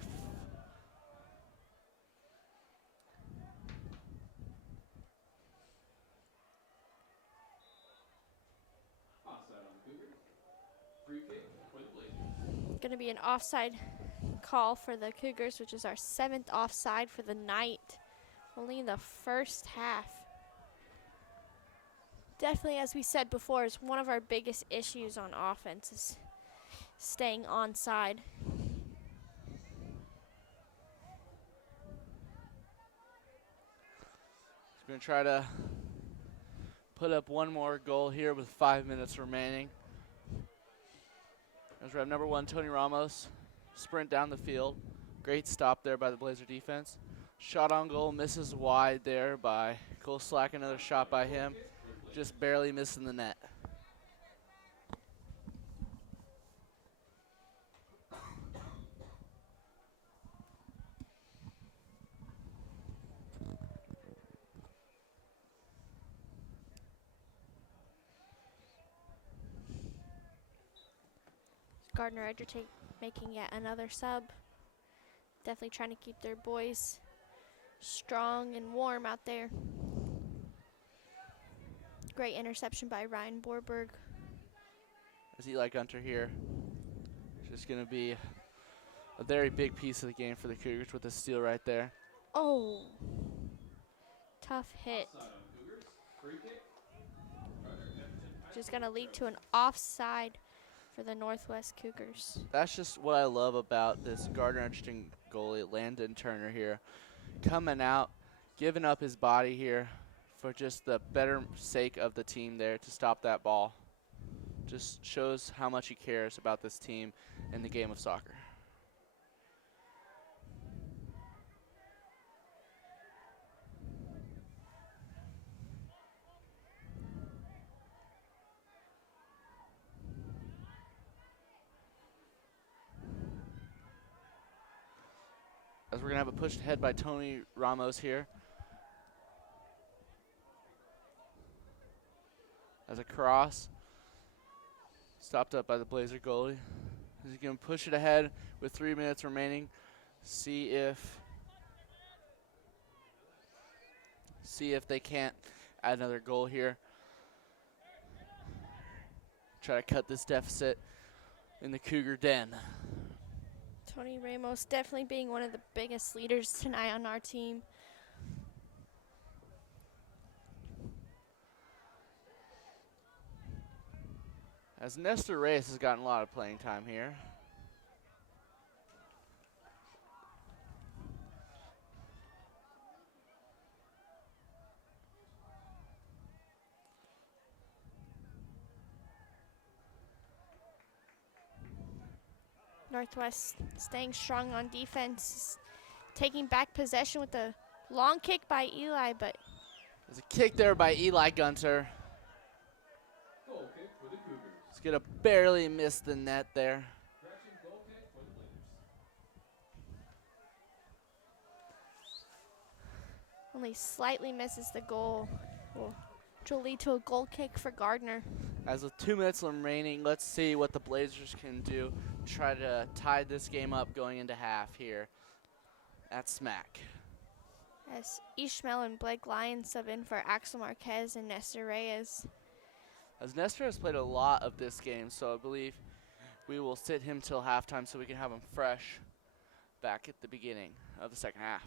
Offside on the Cougars. Free kick for the Blazers. Going to be an offside call for the Cougars, which is our 7th offside for the night. Only in the first half. Definitely, as we said before, is one of our biggest issues on offense is staying onside. He's going to try to put up one more goal here with 5 minutes remaining. As we have number 1, Tony Ramos, sprint down the field. Great stop there by the Blazer defense. Shot on goal, misses wide there by Cole Slack. Another shot by him, just barely missing the net. Gardner-Edgerton making yet another sub. Definitely trying to keep their boys strong and warm out there. Great interception by Ryan Borberg. As Eli Gunter here, just going to be a very big piece of the game for the Cougars with the steal right there. Oh, tough hit. Offside on the Cougars. Free kick. Gardner-Edgerton Just going to lead to an offside for the Northwest Cougars. That's just what I love about this Gardner-Edgerton goalie, Landon Turner here. Coming out, giving up his body here for just the better sake of the team there to stop that ball. Just shows how much he cares about this team in the game of soccer. As we're going to have it pushed ahead by Tony Ramos here. As a cross. Stopped up by the Blazer goalie. He's going to push it ahead with 3 minutes remaining. See if they can't add another goal here. Try to cut this deficit in the Cougar den. Tony Ramos definitely being one of the biggest leaders tonight on our team. As Nestor Reyes has gotten a lot of playing time here. Northwest staying strong on defense, taking back possession with a long kick by Eli, but There's a kick there by Eli Gunter. Goal kick for the Cougars. He's going to barely miss the net there. Correction, goal kick for the Blazers. only slightly misses the goal, which will lead to a goal kick for Gardner. As with 2 minutes remaining, let's see what the Blazers can do. Try to tie this game up going into half here at Smack. As Ishmael and Blake Lyons sub in for Axel Marquez and Nestor Reyes. As Nestor has played a lot of this game, so I believe we will sit him till halftime so we can have him fresh back at the beginning of the second half.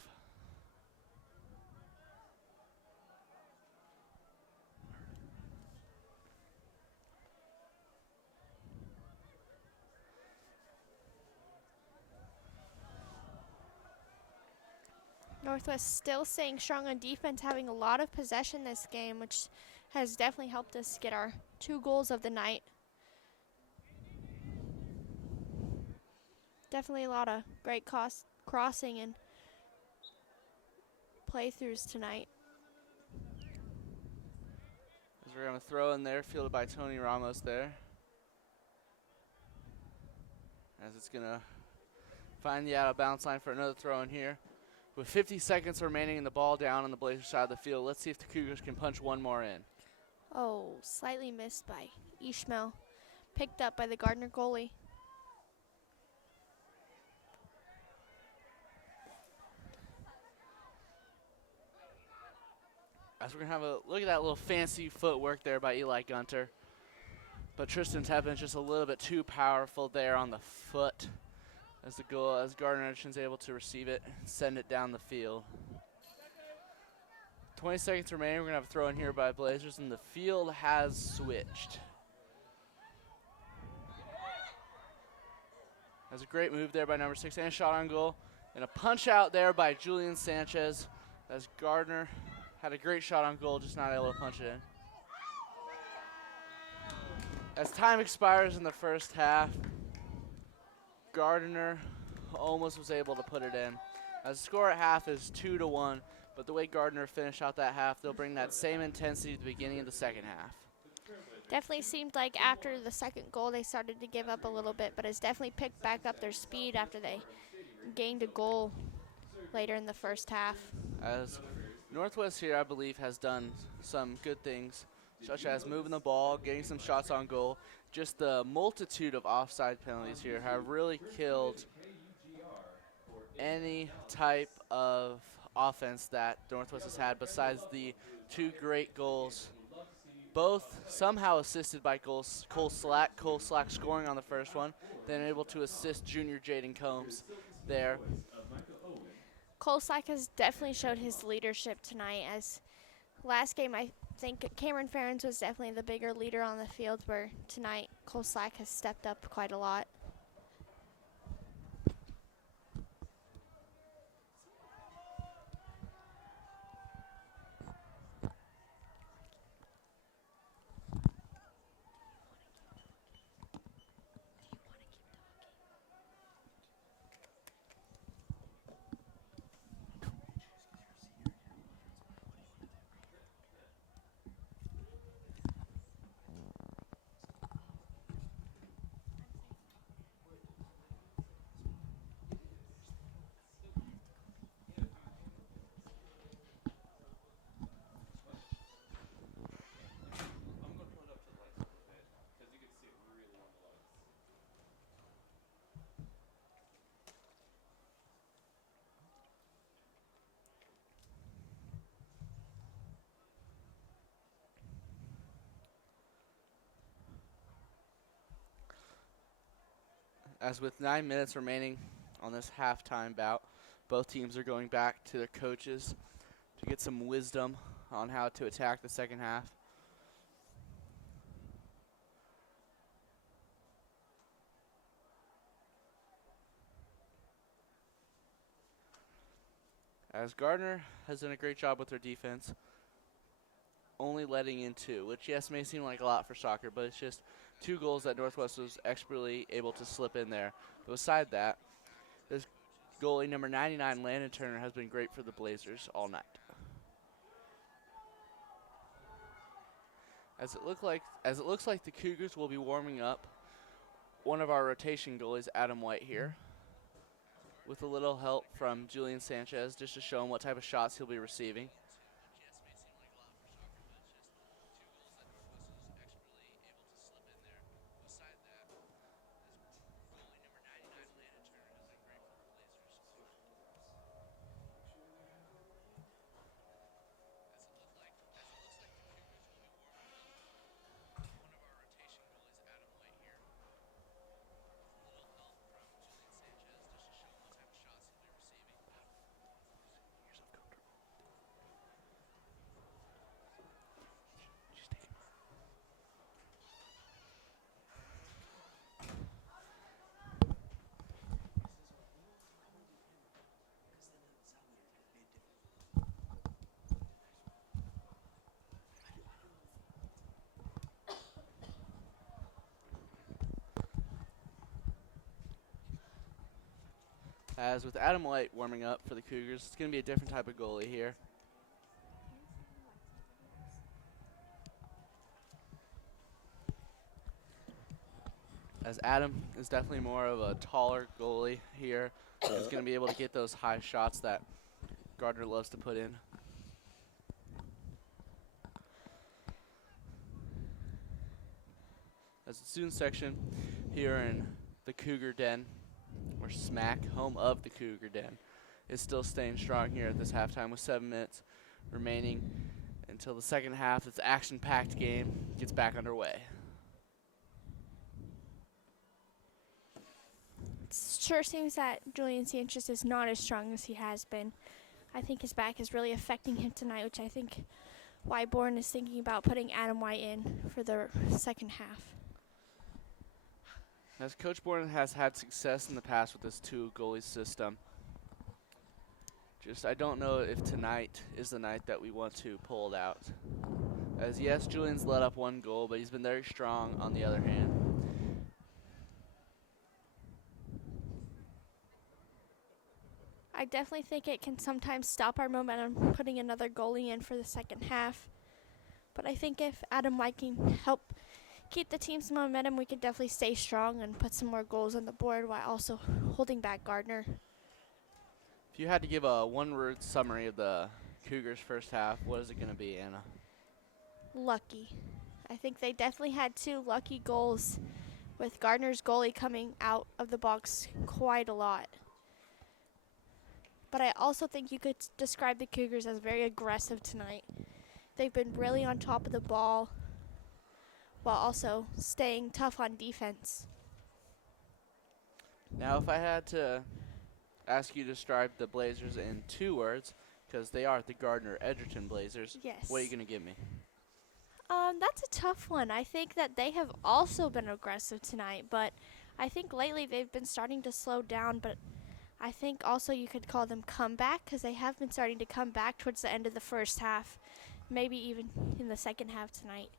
Northwest still staying strong on defense, having a lot of possession this game, which has definitely helped us get our 2 goals of the night. Definitely a lot of great crossing and playthroughs tonight. As we're going to throw in there, fielded by Tony Ramos there. As it's going to find the out of bounds line for another throw in here. With 50 seconds remaining and the ball down on the Blazers side of the field, let's see if the Cougars can punch one more in. Oh, slightly missed by Ishmael. Picked up by the Gardner goalie. As we're going to have a look at that little fancy footwork there by Eli Gunter. But Tristan Tepin's just a little bit too powerful there on the foot. As the goal, as Gardner-Edgerton's able to receive it and send it down the field. 20 seconds remaining. We're going to have a throw in here by Blazers, and the field has switched. That's a great move there by number 6 and a shot on goal. And a punch out there by Julian Sanchez as Gardner had a great shot on goal, just not able to punch it in. As time expires in the first half, Gardner almost was able to put it in. As the score at half is 2-1, but the way Gardner finished out that half, they'll bring that same intensity at the beginning of the second half. Definitely seemed like after the second goal they started to give up a little bit, but it's definitely picked back up their speed after they gained a goal later in the first half. As Northwest here, I believe, has done some good things, such as moving the ball, getting some shots on goal. Just the multitude of offside penalties here have really killed any type of offense that Northwest has had besides the 2 great goals, both somehow assisted by Cole Slack. Cole Slack scoring on the first one, then able to assist junior Jaden Combs there. Cole Slack has definitely showed his leadership tonight, as last game I think Cameron Ferens was definitely the bigger leader on the field, where tonight Cole Slack has stepped up quite a lot. As with 9 minutes remaining on this halftime bout, both teams are going back to their coaches to get some wisdom on how to attack the second half. As Gardner has done a great job with their defense, only letting in 2, which yes may seem like a lot for soccer, but it's just 2 goals that Northwest was expertly able to slip in there. But beside that, this goalie number 99, Landon Turner, has been great for the Blazers all night. As it looks like the Cougars will be warming up one of our rotation goalies, Adam White, here, with a little help from Julian Sanchez, just to show him what type of shots he'll be receiving. As with Adam White warming up for the Cougars, it's going to be a different type of goalie here. As Adam is definitely more of a taller goalie here. He's going to be able to get those high shots that Gardner loves to put in. As the student section here in the Cougar Den, or SMAC, home of the Cougar Den, is still staying strong here at this halftime with 7 minutes remaining until the second half. This action-packed game gets back underway. It sure seems that Julian Sanchez is not as strong as he has been. I think his back is really affecting him tonight, which I think why Bourne is thinking about putting Adam White in for the second half. As Coach Bourne has had success in the past with this 2-goalie system, I don't know if tonight is the night that we want to pull it out. As yes, Julian's let up 1 goal, but he's been very strong on the other hand. I definitely think it can sometimes stop our momentum putting another goalie in for the second half. But I think if Adam White can help keep the team's momentum, we can definitely stay strong and put some more goals on the board while also holding back Gardner. If you had to give a 1-word summary of the Cougars' first half, what is it going to be, Anna? Lucky. I think they definitely had 2 lucky goals, with Gardner's goalie coming out of the box quite a lot. But I also think you could describe the Cougars as very aggressive tonight. They've been really on top of the ball while also staying tough on defense. Now, if I had to ask you to describe the Blazers in 2 words, because they are the Gardner-Edgerton Blazers, Yes. what are you going to give me? That's a tough one. I think that they have also been aggressive tonight, but I think lately they've been starting to slow down, but I think also you could call them comeback, because they have been starting to come back towards the end of the first half, maybe even in the second half tonight.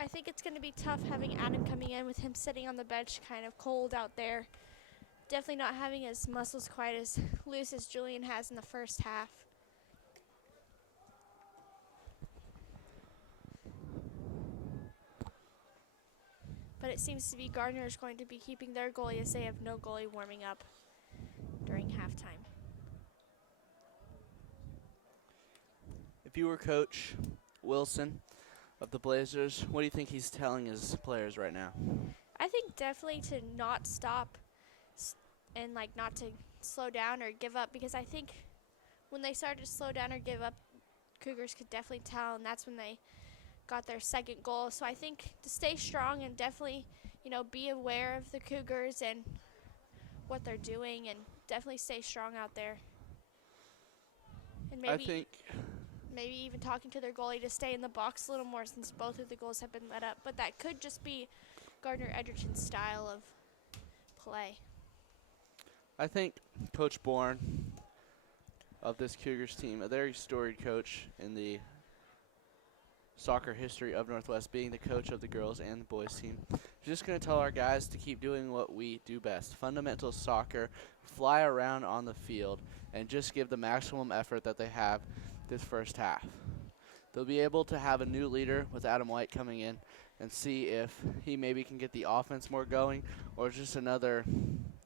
I think it's going to be tough having Adam coming in with him sitting on the bench kind of cold out there. Definitely not having his muscles quite as loose as Julian has in the first half. But it seems to be Gardner is going to be keeping their goalie as they have no goalie warming up during halftime. If you were Coach Wilson of the Blazers, what do you think he's telling his players right now? I think definitely to not stop and like not to slow down or give up, because I think when they started to slow down or give up, Cougars could definitely tell, and that's when they got their second goal. So I think to stay strong and definitely, be aware of the Cougars and what they're doing, and definitely stay strong out there. And maybe even talking to their goalie to stay in the box a little more, since both of the goals have been let up. But that could just be Gardner-Edgerton's style of play. I think Coach Bourne of this Cougars team, a very storied coach in the soccer history of Northwest, being the coach of the girls and the boys team, just going to tell our guys to keep doing what we do best. Fundamental soccer, fly around on the field, and just give the maximum effort that they have this first half. They'll be able to have a new leader with Adam White coming in and see if he maybe can get the offense more going, or just another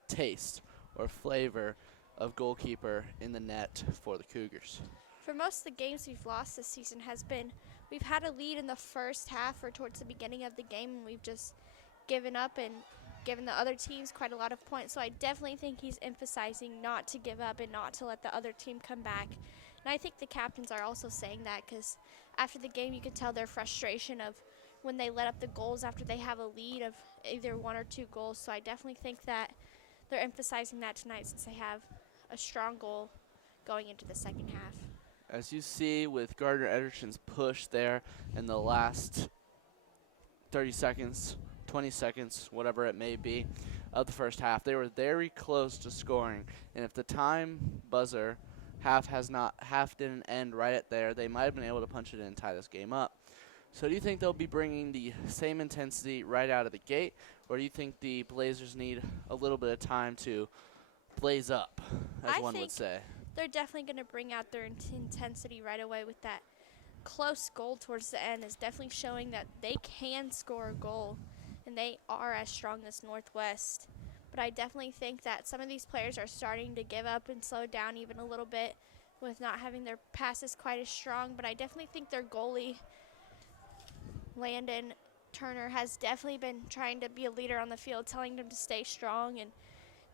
taste or flavor of goalkeeper in the net for the Cougars. For most of the games we've lost this season has been we've had a lead in the first half or towards the beginning of the game, and we've just given up and given the other teams quite a lot of points. So I definitely think he's emphasizing not to give up and not to let the other team come back. And I think the captains are also saying that, because after the game you could tell their frustration of when they let up the goals after they have a lead of either 1 or 2 goals. So I definitely think that they're emphasizing that tonight, since they have a strong goal going into the second half. As you see with Gardner-Edgerton's push there in the last 30 seconds, 20 seconds, whatever it may be, of the first half, they were very close to scoring. And if the time buzzer half didn't end right at there, they might have been able to punch it in and tie this game up. So do you think they'll be bringing the same intensity right out of the gate, or do you think the Blazers need a little bit of time to blaze up, as one would say? They're definitely going to bring out their intensity right away with that close goal towards the end. Is definitely showing that they can score a goal, and they are as strong as Northwest. But I definitely think that some of these players are starting to give up and slow down even a little bit with not having their passes quite as strong. But I definitely think their goalie, Landon Turner, has definitely been trying to be a leader on the field, telling them to stay strong, and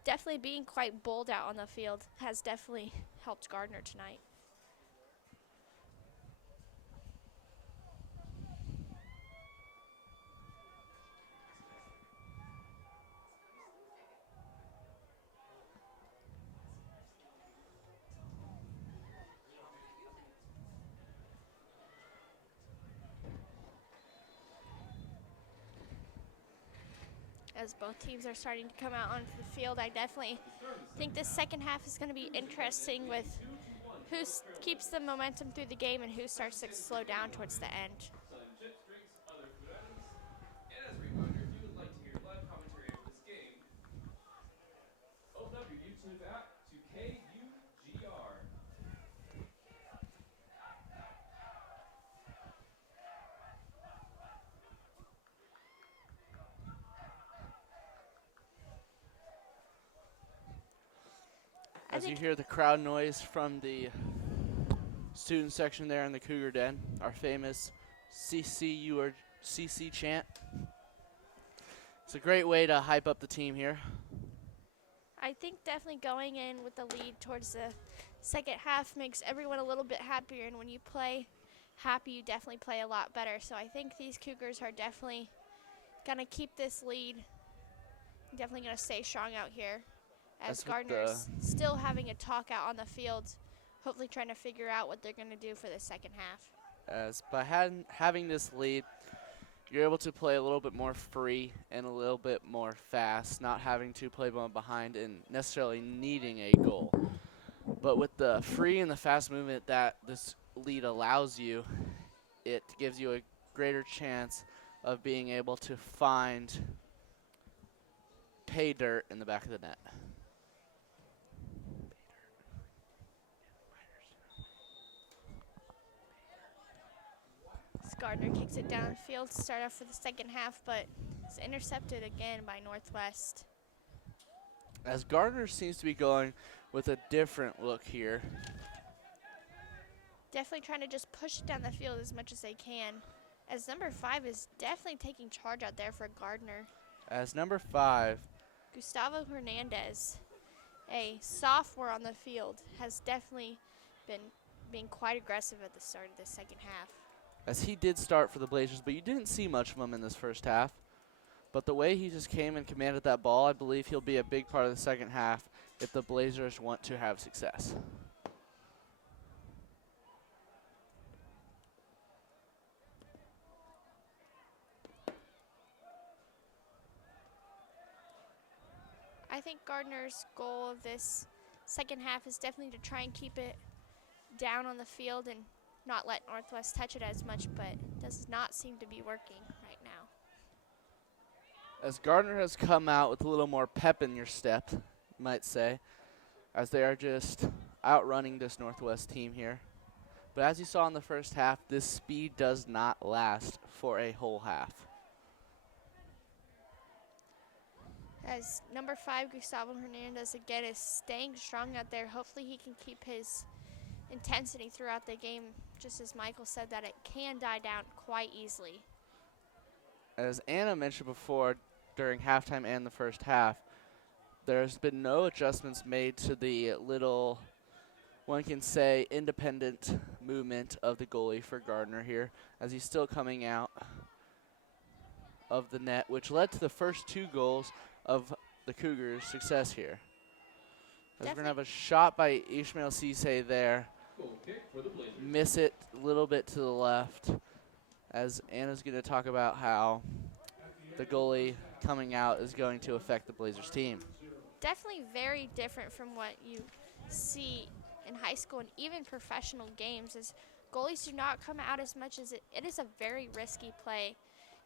definitely being quite bold out on the field has definitely helped Gardner tonight. As both teams are starting to come out onto the field, I definitely think this second half is going to be interesting with who keeps the momentum through the game and who starts to slow down towards the end. Selling chips, drinks, other food items. And as a reminder, if you would like to hear live commentary of this game, open up your YouTube app to KUGR. As you hear the crowd noise from the student section there in the Cougar Den, our famous CCU or CC chant. It's a great way to hype up the team here. I think definitely going in with the lead towards the second half makes everyone a little bit happier, and when you play happy, you definitely play a lot better. So I think these Cougars are definitely going to keep this lead, definitely going to stay strong out here, as Gardner's still having a talk out on the field, hopefully trying to figure out what they're going to do for the second half. As by having this lead, you're able to play a little bit more free and a little bit more fast, not having to play one behind and necessarily needing a goal. But with the free and the fast movement that this lead allows you, it gives you a greater chance of being able to find pay dirt in the back of the net. Gardner kicks it downfield to start off for the second half, but it's intercepted again by Northwest. As Gardner seems to be going with a different look here. Definitely trying to just push it down the field as much as they can, as number 5 is definitely taking charge out there for Gardner. As number 5, Gustavo Hernandez, a sophomore on the field, has definitely been being quite aggressive at the start of the second half. as he did start for the Blazers, but you didn't see much of him in this first half. But the way he just came and commanded that ball, I believe he'll be a big part of the second half if the Blazers want to have success. I think Gardner's goal of this second half is definitely to try and keep it down on the field and not let Northwest touch it as much, but it does not seem to be working right now. As Gardner has come out with a little more pep in your step, you might say, as they are just outrunning this Northwest team here. But as you saw in the first half, this speed does not last for a whole half. As number 5, Gustavo Hernandez, again, is staying strong out there. Hopefully he can keep his intensity throughout the game, just as Michael said, that it can die down quite easily. As Anna mentioned before, during halftime and the first half, there's been no adjustments made to the little, one can say, independent movement of the goalie for Gardner here, as he's still coming out of the net, which led to the first 2 goals of the Cougars' success here. As we're going to have a shot by Ishmael Cisse there. Goal kick for the Blazers. Miss it a little bit to the left, as Anna's going to talk about how the goalie coming out is going to affect the Blazers team. Definitely very different from what you see in high school and even professional games, as goalies do not come out as much, as it is a very risky play,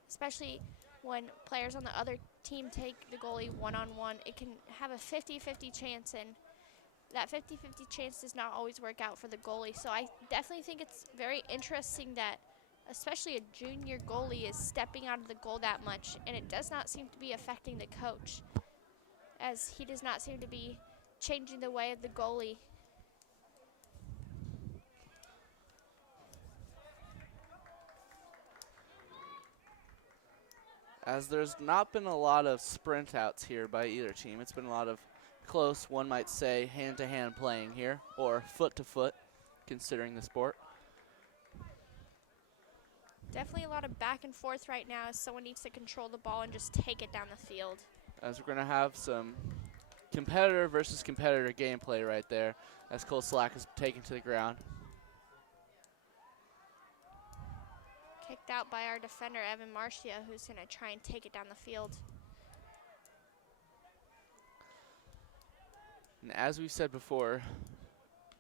especially when players on the other team take the goalie one-on-one. It can have a 50-50 chance, and that 50-50 chance does not always work out for the goalie. So I definitely think it's very interesting that especially a junior goalie is stepping out of the goal that much, and it does not seem to be affecting the coach, as he does not seem to be changing the way of the goalie. As there's not been a lot of sprint outs here by either team. It's been a lot of close, one might say, hand-to-hand playing here, or foot-to-foot, considering the sport. Definitely a lot of back and forth right now, as someone needs to control the ball and just take it down the field. As we're going to have some competitor versus competitor gameplay right there, as Cole Slack is taken to the ground. Kicked out by our defender, Evan Marcia, who's going to try and take it down the field. And as we said before,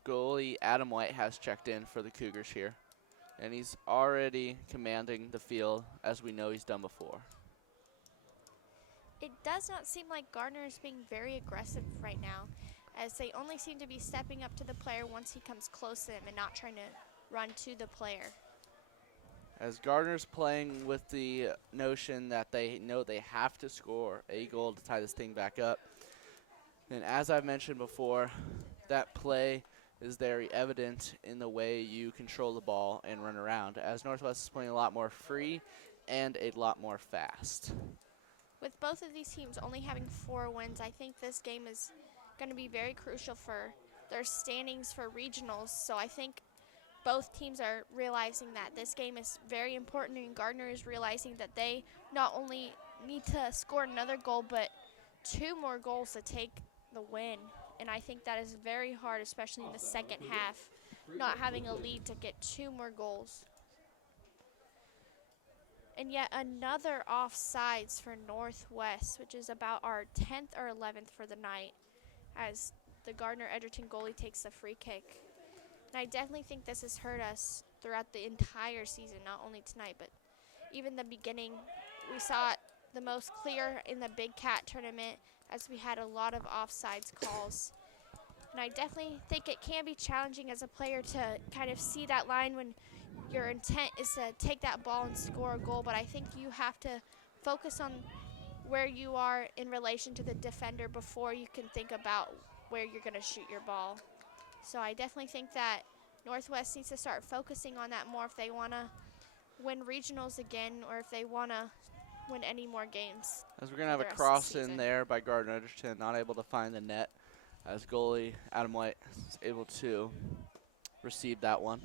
goalie Adam White has checked in for the Cougars here. And he's already commanding the field, as we know he's done before. It does not seem like Gardner is being very aggressive right now, as they only seem to be stepping up to the player once he comes close to them and not trying to run to the player. As Gardner's playing with the notion that they know they have to score a goal to tie this thing back up. And as I've mentioned before, that play is very evident in the way you control the ball and run around, as Northwest is playing a lot more free and a lot more fast. With both of these teams only having 4 wins, I think this game is going to be very crucial for their standings for regionals. So I think both teams are realizing that this game is very important, and Gardner is realizing that they not only need to score another goal, but 2 more goals to take the win. And I think that is very hard, especially in the second half, not having a lead to get 2 more goals. And yet another offsides for Northwest, which is about our 10th or 11th for the night, as the Gardner-Edgerton goalie takes the free kick. And I definitely think this has hurt us throughout the entire season, not only tonight, but even the beginning. We saw it the most clear in the Big Cat tournament, as we had a lot of offsides calls. And I definitely think it can be challenging as a player to kind of see that line when your intent is to take that ball and score a goal, but I think you have to focus on where you are in relation to the defender before you can think about where you're going to shoot your ball. So I definitely think that Northwest needs to start focusing on that more if they want to win regionals again or if they want to win any more games. As we're going to have for a the rest of the cross in season. there by Gardner-Edgerton, not able to find the net, as goalie Adam White is able to receive that one.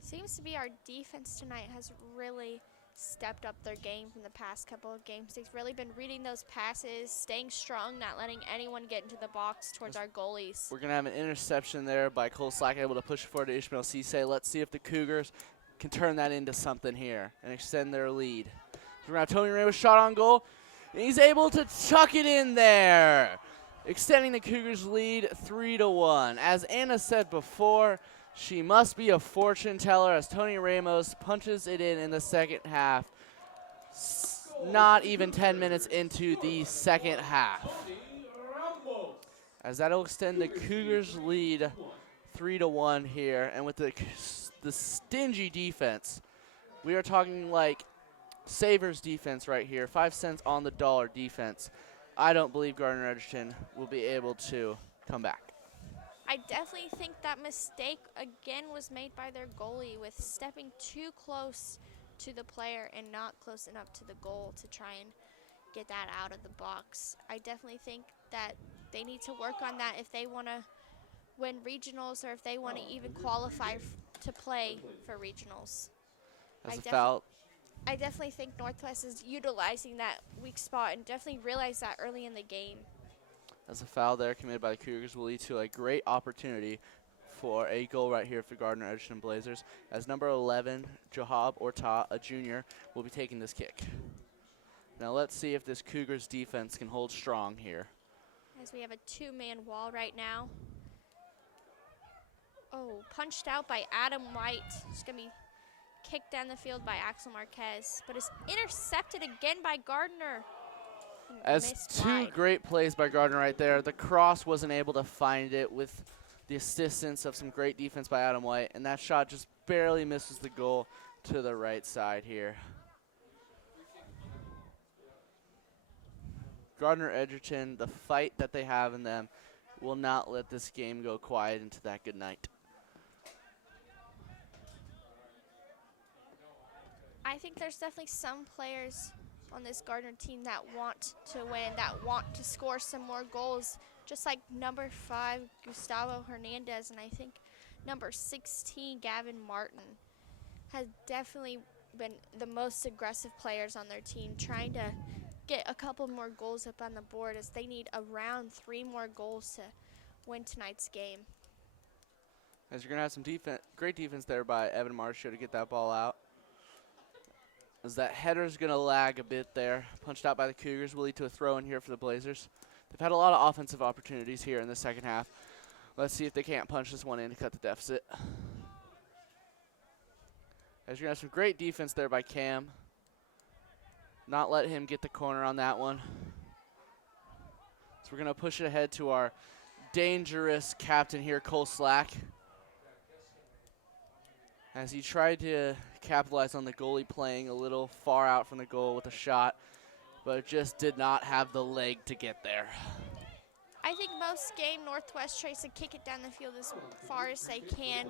Seems to be our defense tonight has really stepped up their game from the past couple of games. They've really been reading those passes, staying strong, not letting anyone get into the box towards our goalies. We're going to have an interception there by Cole Slack, able to push it forward to Ishmael Cisse. Let's see if the Cougars can turn that into something here and extend their lead. So we're going to have Tony Ramos shot on goal, and he's able to tuck it in there, extending the Cougars' lead 3-1. As Anna said before, she must be a fortune teller as Tony Ramos punches it in the second half. Not even 10 minutes into the second half. As that'll extend the Cougars' lead 3-1 here. And with the stingy defense, we are talking like Savers defense right here. 5 cents on the dollar defense. I don't believe Gardner-Edgerton will be able to come back. I definitely think that mistake again was made by their goalie with stepping too close to the player and not close enough to the goal to try and get that out of the box. I definitely think that they need to work on that if they want to win regionals or if they want to even qualify to play for regionals. As a foul. I definitely think Northwest is utilizing that weak spot and definitely realized that early in the game. As a foul there committed by the Cougars will lead to a great opportunity for a goal right here for Gardner-Edgerton Blazers, as number 11, Jahab Orta, a junior, will be taking this kick. Now let's see if this Cougars defense can hold strong here. As we have a two-man wall right now. Oh, punched out by Adam White. It's going to be kicked down the field by Axel Marquez, but it's intercepted again by Gardner. As two great plays by Gardner right there. The cross wasn't able to find it with the assistance of some great defense by Adam White, and that shot just barely misses the goal to the right side here. Gardner-Edgerton, the fight that they have in them, will not let this game go quiet into that good night. I think there's definitely some players on this Gardner team that want to win, that want to score some more goals, just like number 5, Gustavo Hernandez, and I think number 16, Gavin Martin, has definitely been the most aggressive players on their team, trying to get a couple more goals up on the board as they need around 3 more goals to win tonight's game. As you're going to have some great defense there by Evan Marshall to get that ball out. As that header's going to lag a bit there. Punched out by the Cougars will lead to a throw in here for the Blazers. They've had a lot of offensive opportunities here in the second half. Let's see if they can't punch this one in to cut the deficit. As you're going to have some great defense there by Cam. Not let him get the corner on that one. So we're going to push it ahead to our dangerous captain here, Cole Slack. As he tried to capitalize on the goalie playing a little far out from the goal with a shot, but just did not have the leg to get there. I think most game Northwest tries to kick it down the field as far as they can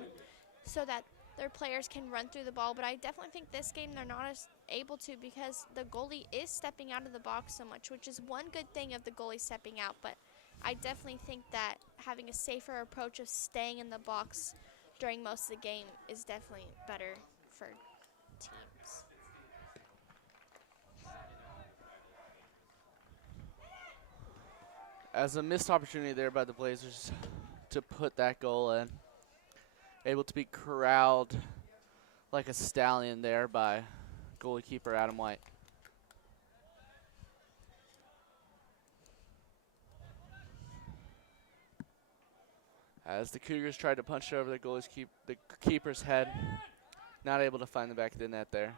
so that their players can run through the ball, but I definitely think this game they're not as able to because the goalie is stepping out of the box so much, which is one good thing of the goalie stepping out, but I definitely think that having a safer approach of staying in the box during most of the game is definitely better for teams. As a missed opportunity there by the Blazers to put that goal in. Able to be corralled like a stallion there by goalkeeper Adam White. As the Cougars tried to punch it over the keeper's head, not able to find the back of the net there.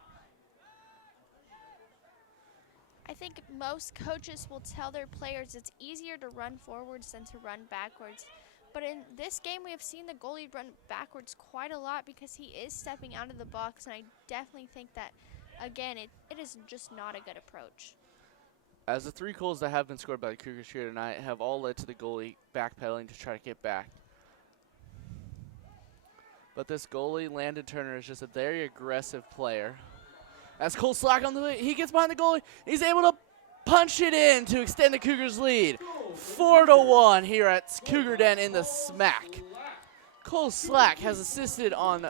I think most coaches will tell their players it's easier to run forwards than to run backwards. But in this game, we have seen the goalie run backwards quite a lot because he is stepping out of the box, and I definitely think that again, it is just not a good approach. As the 3 goals that have been scored by the Cougars here tonight have all led to the goalie backpedaling to try to get back. But this goalie, Landon Turner, is just a very aggressive player. As Cole Slack on the lead, he gets behind the goalie. He's able to punch it in to extend the Cougars' lead. 4-1 here at Cougar Den in the SMAC. Cole Slack has assisted on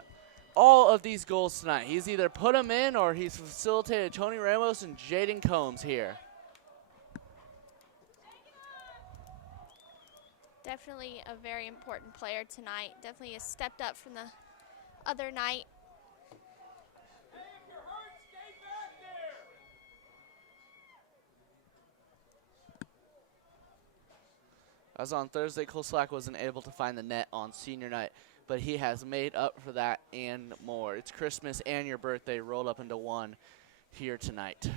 all of these goals tonight. He's either put them in or he's facilitated Tony Ramos and Jaden Combs here. Definitely a very important player tonight. Definitely has stepped up from the other night. As on Thursday, Cole Slack wasn't able to find the net on senior night, but he has made up for that and more. It's Christmas and your birthday rolled up into one here tonight.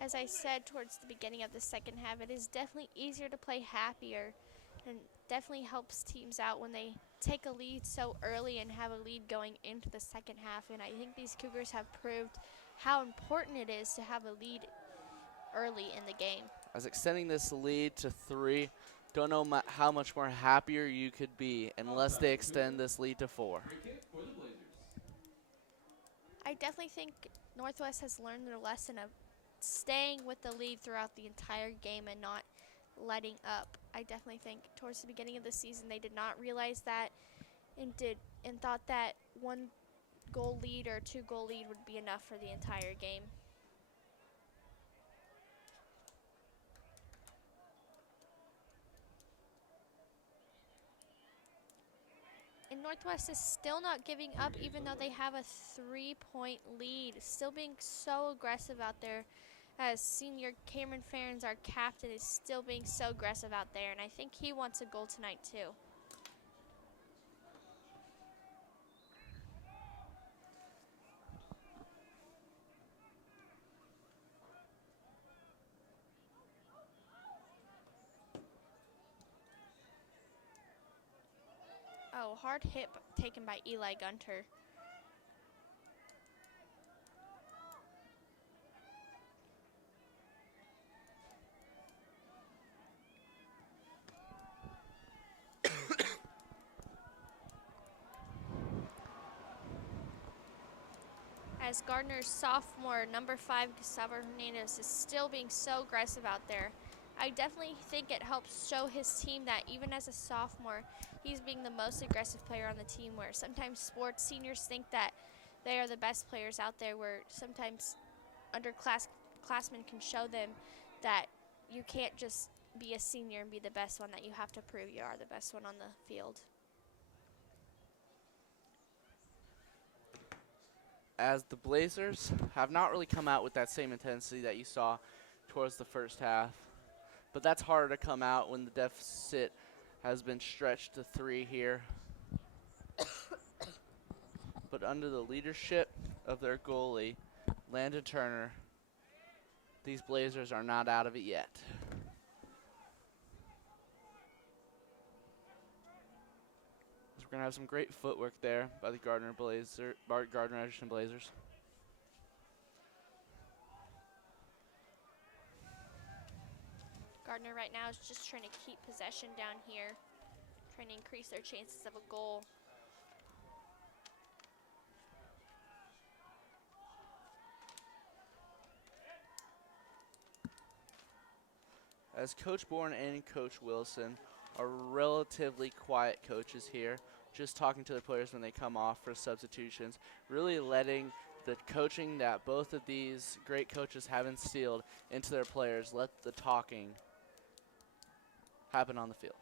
As I said towards the beginning of the second half, it is definitely easier to play happier and definitely helps teams out when they take a lead so early and have a lead going into the second half. And I think these Cougars have proved how important it is to have a lead early in the game. As extending this lead to 3, don't know how much more happier you could be unless they extend this lead to 4. I definitely think Northwest has learned their lesson of staying with the lead throughout the entire game and not letting up. I definitely think towards the beginning of the season they did not realize that and thought that 1 goal lead or 2 goal lead would be enough for the entire game. And Northwest is still not giving up even though they have a 3-point lead. Still being so aggressive out there, as senior Cameron Ferens, our captain, is still being so aggressive out there. And I think he wants a goal tonight too. Oh, hard hit taken by Eli Gunter. As Gardner's sophomore, number 5, Gustavo Hernandez, is still being so aggressive out there. I definitely think it helps show his team that even as a sophomore, he's being the most aggressive player on the team, where sometimes sports seniors think that they are the best players out there, where sometimes underclassmen can show them that you can't just be a senior and be the best one, that you have to prove you are the best one on the field. As the Blazers have not really come out with that same intensity that you saw towards the first half. But that's harder to come out when the deficit has been stretched to 3 here. But under the leadership of their goalie, Landon Turner, these Blazers are not out of it yet. We're going to have some great footwork there by the Gardner-Edgerton Blazers. Gardner right now is just trying to keep possession down here, trying to increase their chances of a goal. As Coach Bourne and Coach Wilson are relatively quiet coaches here, just talking to the players when they come off for substitutions, really letting the coaching that both of these great coaches have instilled into their players, let the talking happen on the field.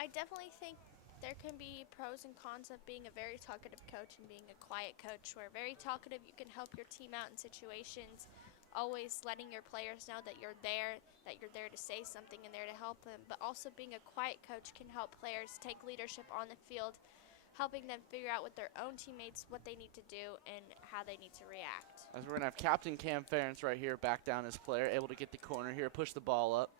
I definitely think there can be pros and cons of being a very talkative coach and being a quiet coach. Where very talkative, you can help your team out in situations, always letting your players know that you're there to say something and there to help them. But also being a quiet coach can help players take leadership on the field, helping them figure out with their own teammates what they need to do and how they need to react. As we're going to have Captain Cam Ferentz right here back down his player, able to get the corner here, push the ball up.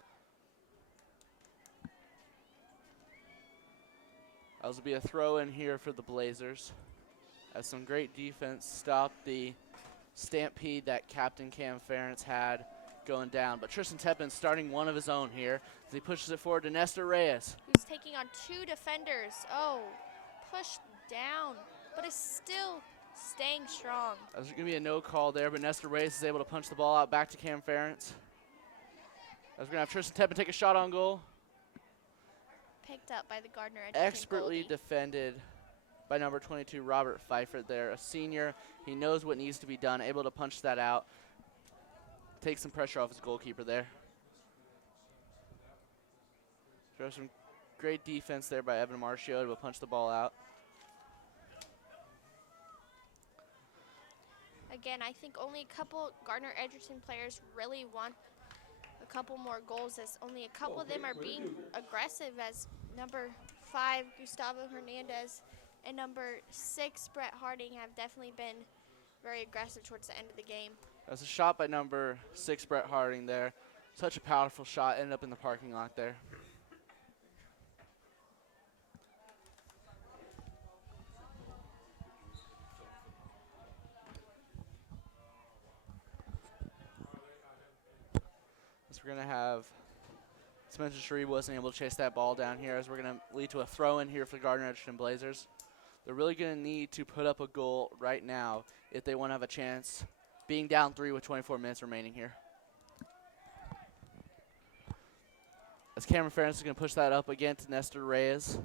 This will be a throw in here for the Blazers, as some great defense stopped the stampede that Captain Cam Ferentz had going down. But Tristan Tepin starting one of his own here as he pushes it forward to Nestor Reyes. He's taking on 2 defenders. Oh, pushed down, but is still staying strong. There's going to be a no call there, but Nestor Reyes is able to punch the ball out back to Cam Ferentz. As we're going to have Tristan Tepin take a shot on goal. Picked up by the Gardner-Edgerton Expertly goalie. defended by number 22, Robert Pfeiffer there, a senior. He knows what needs to be done, able to punch that out. Take some pressure off his goalkeeper there. There's some great defense there by Evan Marcio to punch the ball out. Again, I think only a couple Gardner-Edgerton players really want a couple more goals, as only a couple of them are being aggressive, as number 5, Gustavo Hernandez, and number 6, Brett Harding, have definitely been very aggressive towards the end of the game. That's a shot by number 6, Brett Harding there. Such a powerful shot, ended up in the parking lot there. So we're going to have Spencer Shreve wasn't able to chase that ball down here, as we're going to lead to a throw in here for the Gardner-Edgerton Blazers. They're really going to need to put up a goal right now if they want to have a chance, being down 3 with 24 minutes remaining here. As Cameron Ferentz is going to push that up again to Nestor Reyes.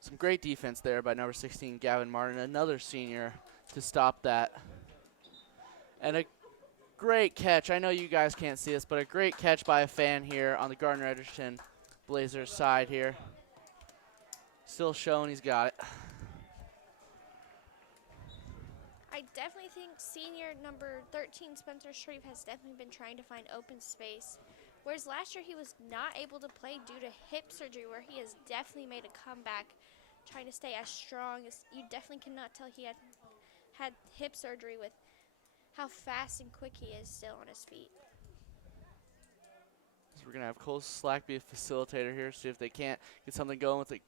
Some great defense there by number 16, Gavin Martin, another senior, to stop that. And a great catch. I know you guys can't see this, but a great catch by a fan here on the Gardner-Edgerton Blazers side here. Still showing he's got it. I definitely think senior number 13, Spencer Shreve, has definitely been trying to find open space. Whereas last year he was not able to play due to hip surgery, where he has definitely made a comeback, trying to stay as strong as you definitely cannot tell he had hip surgery with how fast and quick he is still on his feet. So we're going to have Cole Slack be a facilitator here, see if they can't get something going with it.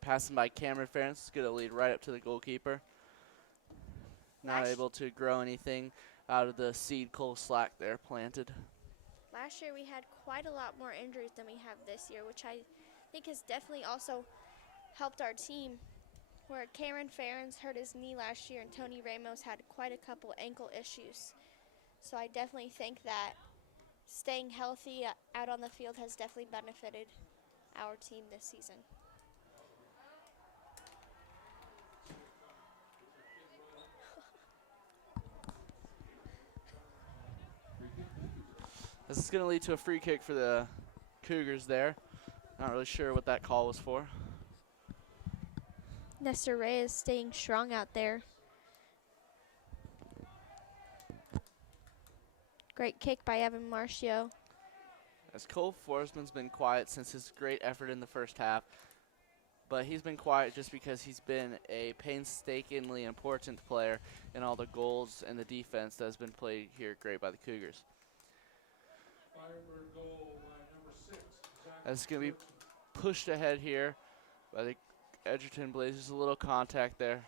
Passing by Cameron Ferentz, it's going to lead right up to the goalkeeper. Not able to grow anything out of the seed Cole Slack there planted. Last year we had quite a lot more injuries than we have this year, which I think has definitely also helped our team, where Cameron Ferentz hurt his knee last year and Tony Ramos had quite a couple ankle issues. So I definitely think that staying healthy out on the field has definitely benefited our team this season. This is going to lead to a free kick for the Cougars there. Not really sure what that call was for. Nestor Reyes staying strong out there. Great kick by Evan Marcio. As Cole Forsman's been quiet since his great effort in the first half, but he's been quiet just because he's been a painstakingly important player in all the goals and the defense that has been played here great by the Cougars. Firebird goal by number 6. That's going to be pushed ahead here by the Edgerton Blazers. A little contact there.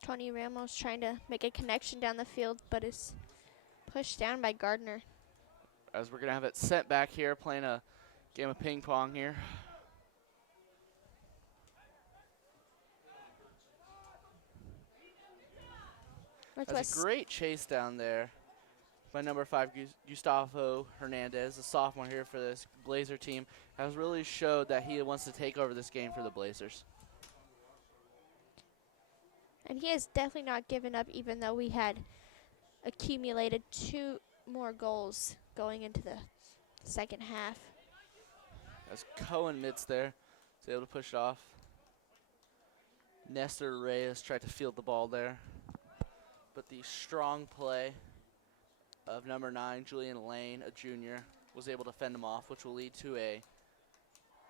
Tony Ramos trying to make a connection down the field, but is pushed down by Gardner. As we're going to have it sent back here, playing a game of ping pong here. That's a great chase down there by number 5, Gustavo Hernandez, a sophomore here for this Blazer team, has really showed that he wants to take over this game for the Blazers. And he has definitely not given up, even though we had accumulated 2 more goals going into the second half. As Cohen mitts there, he's able to push it off. Nestor Reyes tried to field the ball there, but the strong play of number 9, Julian Lane, a junior, was able to fend him off, which will lead to a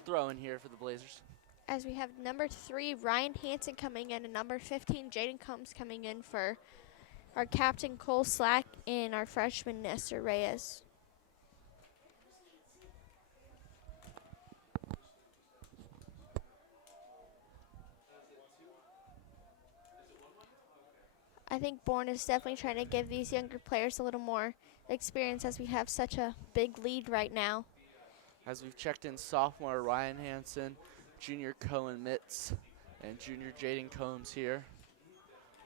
throw in here for the Blazers. As we have number 3, Ryan Hansen coming in, and number 15, Jaden Combs coming in for our captain, Cole Slack, and our freshman, Nestor Reyes. I think Bourne is definitely trying to give these younger players a little more experience as we have such a big lead right now. As we've checked in sophomore Ryan Hansen, junior Cohen Mitz, and junior Jaden Combs here,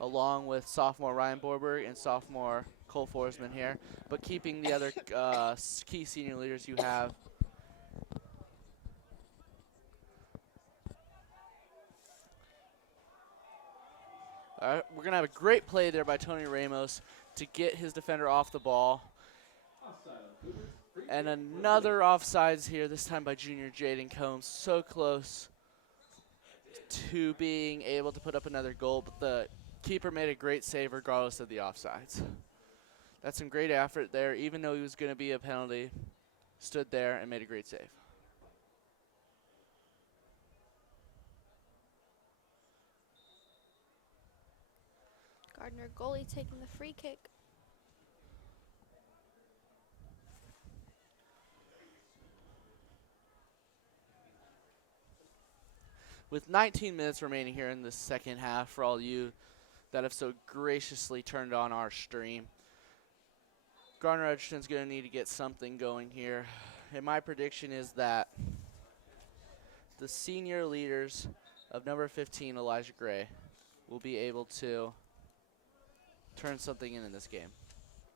along with sophomore Ryan Borberg and sophomore Cole Forsman here, but keeping the other key senior leaders you have. We're going to have a great play there by Tony Ramos to get his defender off the ball. And another offsides here, this time by junior Jaden Combs. So close to being able to put up another goal, but the keeper made a great save regardless of the offsides. That's some great effort there, even though he was going to be a penalty. Stood there and made a great save. Gardner goalie taking the free kick. With 19 minutes remaining here in the second half, for all you that have so graciously turned on our stream, Gardner-Edgerton's going to need to get something going here. And my prediction is that the senior leaders of number 15, Elijah Gray, will be able to turn something in this game.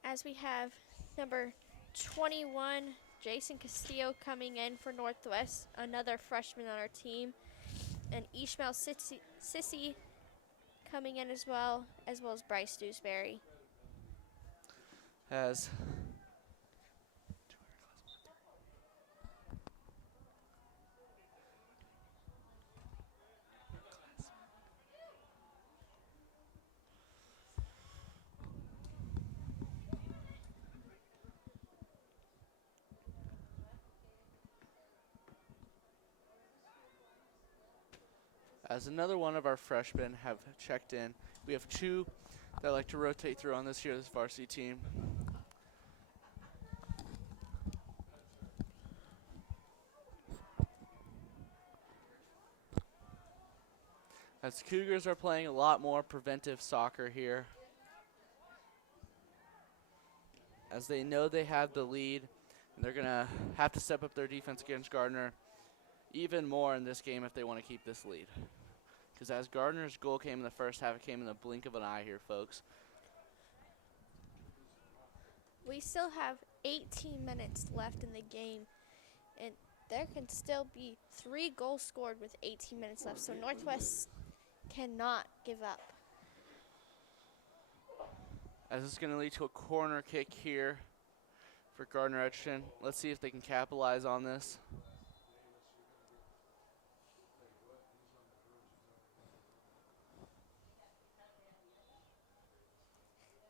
As we have number 21, Jason Castillo, coming in for Northwest, another freshman on our team. And Ishmael Sissy coming in as well as Bryce Dewsbury. As another one of our freshmen have checked in. We have two that like to rotate through on this varsity team. As Cougars are playing a lot more preventive soccer here, as they know they have the lead, and they're going to have to step up their defense against Gardner even more in this game if they want to keep this lead. Because as Gardner's goal came in the first half, it came in the blink of an eye here, folks. We still have 18 minutes left in the game, and there can still be 3 goals scored with 18 minutes left, so Northwest cannot give up. As it's going to lead to a corner kick here for Gardner-Edgerton. Let's see if they can capitalize on this.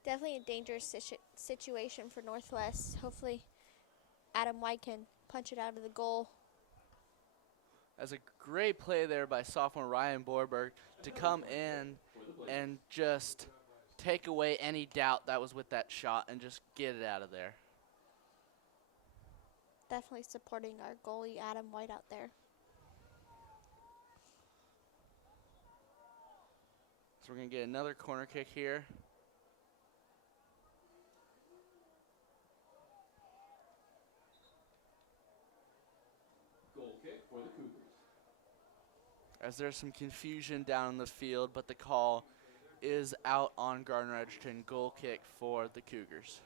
Definitely a dangerous situation for Northwest. Hopefully Adam White can punch it out of the goal. As a great play there by sophomore Ryan Borberg to come in and just take away any doubt that was with that shot and just get it out of there. Definitely supporting our goalie Adam White out there. So we're going to get another corner kick here. Goal kick for the Cougars. As there's some confusion down in the field, but the call is out on Gardner-Edgerton. Goal kick for the Cougars.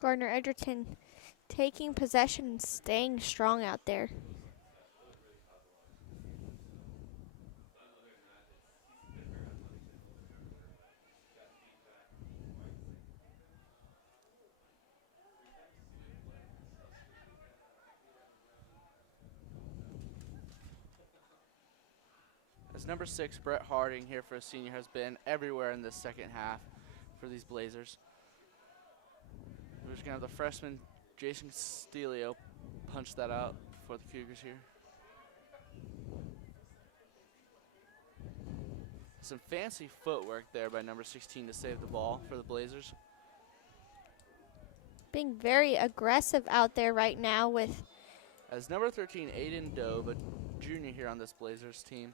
Gardner-Edgerton taking possession and staying strong out there. As number 6, Brett Harding here for a senior has been everywhere in this second half for these Blazers. We're just going to have the freshman, Jason Castillo, punch that out for the Cougars here. Some fancy footwork there by number 16 to save the ball for the Blazers. Being very aggressive out there right now with As number 13, Aiden Dove, a junior here on this Blazers team,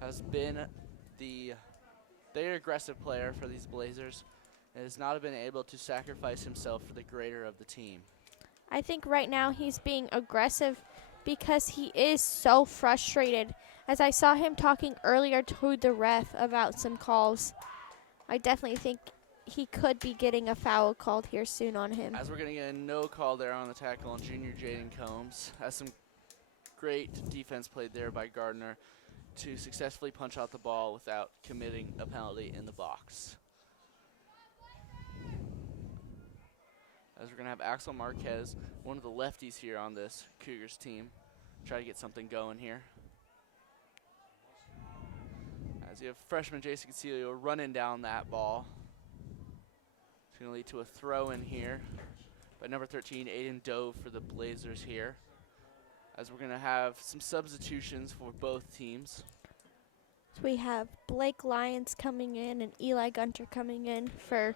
has been the very aggressive player for these Blazers and has not been able to sacrifice himself for the greater of the team. I think right now he's being aggressive because he is so frustrated. As I saw him talking earlier to the ref about some calls, I definitely think he could be getting a foul called here soon on him. As we're going to get a no call there on the tackle on junior Jaden Combs. As some great defense played there by Gardner to successfully punch out the ball without committing a penalty in the box. As we're going to have Axel Marquez, one of the lefties here on this Cougars team, try to get something going here. As you have freshman Jason Concilio running down that ball. It's going to lead to a throw in here by number 13, Aiden Dove for the Blazers here. As we're going to have some substitutions for both teams. So we have Blake Lyons coming in and Eli Gunter coming in for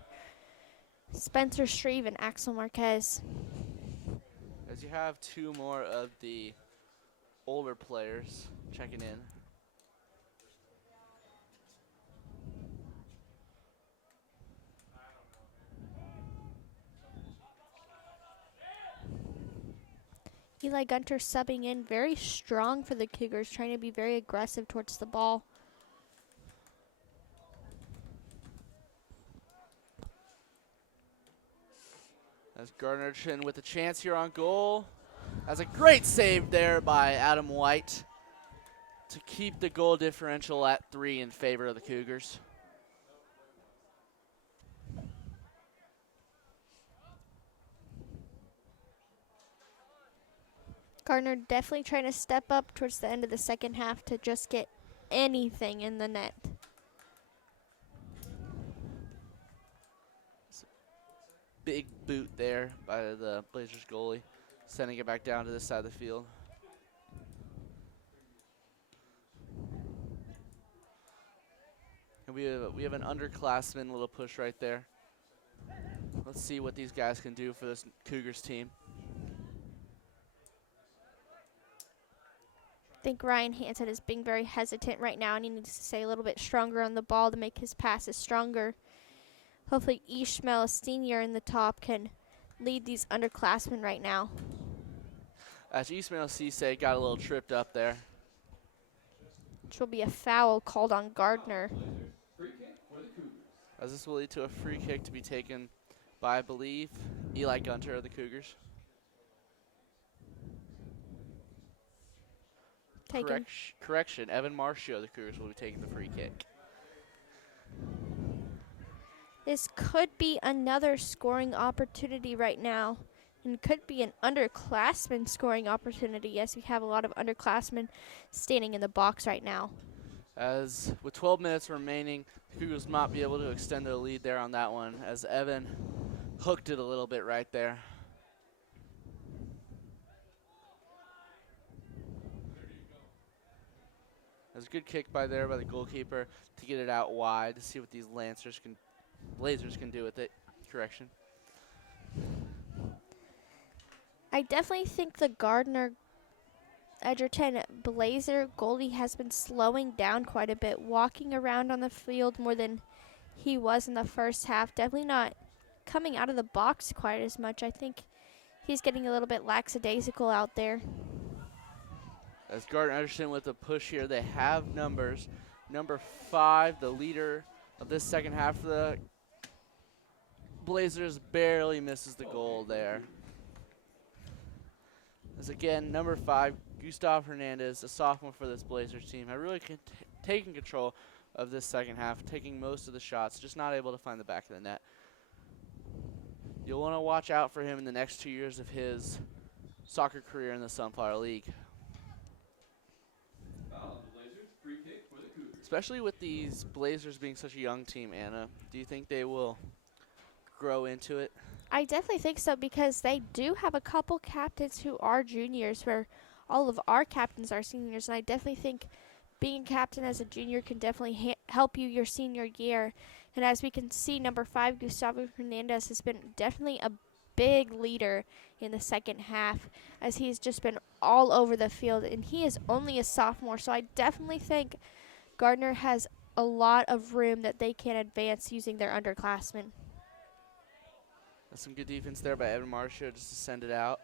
Spencer Shreve and Axel Marquez. As you have two more of the older players checking in. Eli Gunter subbing in very strong for the Cougars, trying to be very aggressive towards the ball. As Gardner-Edgerton with a chance here on goal. That's a great save there by Adam White to keep the goal differential at 3 in favor of the Cougars. Gardner definitely trying to step up towards the end of the second half to just get anything in the net. Big boot there by the Blazers goalie, sending it back down to this side of the field. And we have an underclassman little push right there. Let's see what these guys can do for this Cougars team. I think Ryan Hansen is being very hesitant right now, and he needs to stay a little bit stronger on the ball to make his passes stronger. Hopefully Ishmael Senior in the top can lead these underclassmen right now. As Ismail Cisse got a little tripped up there. Which will be a foul called on Gardner. Free kick for the Cougars. As this will lead to a free kick to be taken by, I believe, Eli Gunter of the Cougars. Correction, Evan Marshall of the Cougars will be taking the free kick. This could be another scoring opportunity right now, and could be an underclassman scoring opportunity. Yes, we have a lot of underclassmen standing in the box right now. As with 12 minutes remaining, the Cougars might be able to extend their lead there on that one, as Evan hooked it a little bit right there. There's a good kick by there by the goalkeeper to get it out wide to see what these Blazers can do with it. Correction. I definitely think the Gardner-Edgerton Blazer goalie has been slowing down quite a bit, walking around on the field more than he was in the first half. Definitely not coming out of the box quite as much. I think he's getting a little bit lackadaisical out there. As Gardner-Edgerton with a push here, they have numbers. Number 5, the leader of this second half of the Blazers, barely misses the goal there. As again, number 5, Gustav Hernandez, a sophomore for this Blazers team, have really taken control of this second half, taking most of the shots, just not able to find the back of the net. You'll want to watch out for him in the next 2 years of his soccer career in the Sunflower League. Free kick for the Cougars. Especially with these Blazers being such a young team, Anna, do you think they will grow into it? I definitely think so, because they do have a couple captains who are juniors, where all of our captains are seniors, and I definitely think being captain as a junior can definitely help you your senior year. And as we can see, number 5, Gustavo Hernandez, has been definitely a big leader in the second half, as he's just been all over the field, and he is only a sophomore. So I definitely think Gardner has a lot of room that they can advance using their underclassmen. That's some good defense there by Evan Marcia just to send it out.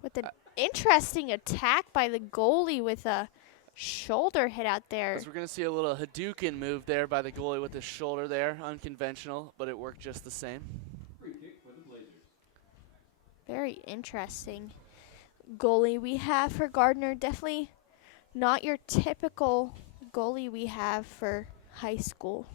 With an interesting attack by the goalie with a shoulder hit out there. As we're going to see a little Hadouken move there by the goalie with his shoulder there. Unconventional, but it worked just the same. Free kick for the Blazers. Very interesting goalie we have for Gardner. Definitely not your typical goalie we have for high school.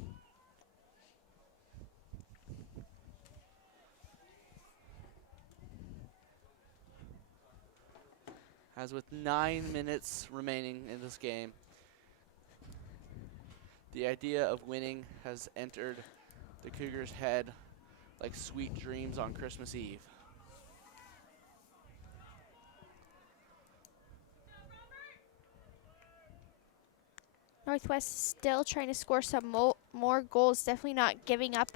As with 9 minutes remaining in this game, the idea of winning has entered the Cougars' head like sweet dreams on Christmas Eve. Northwest is still trying to score some more goals, definitely not giving up.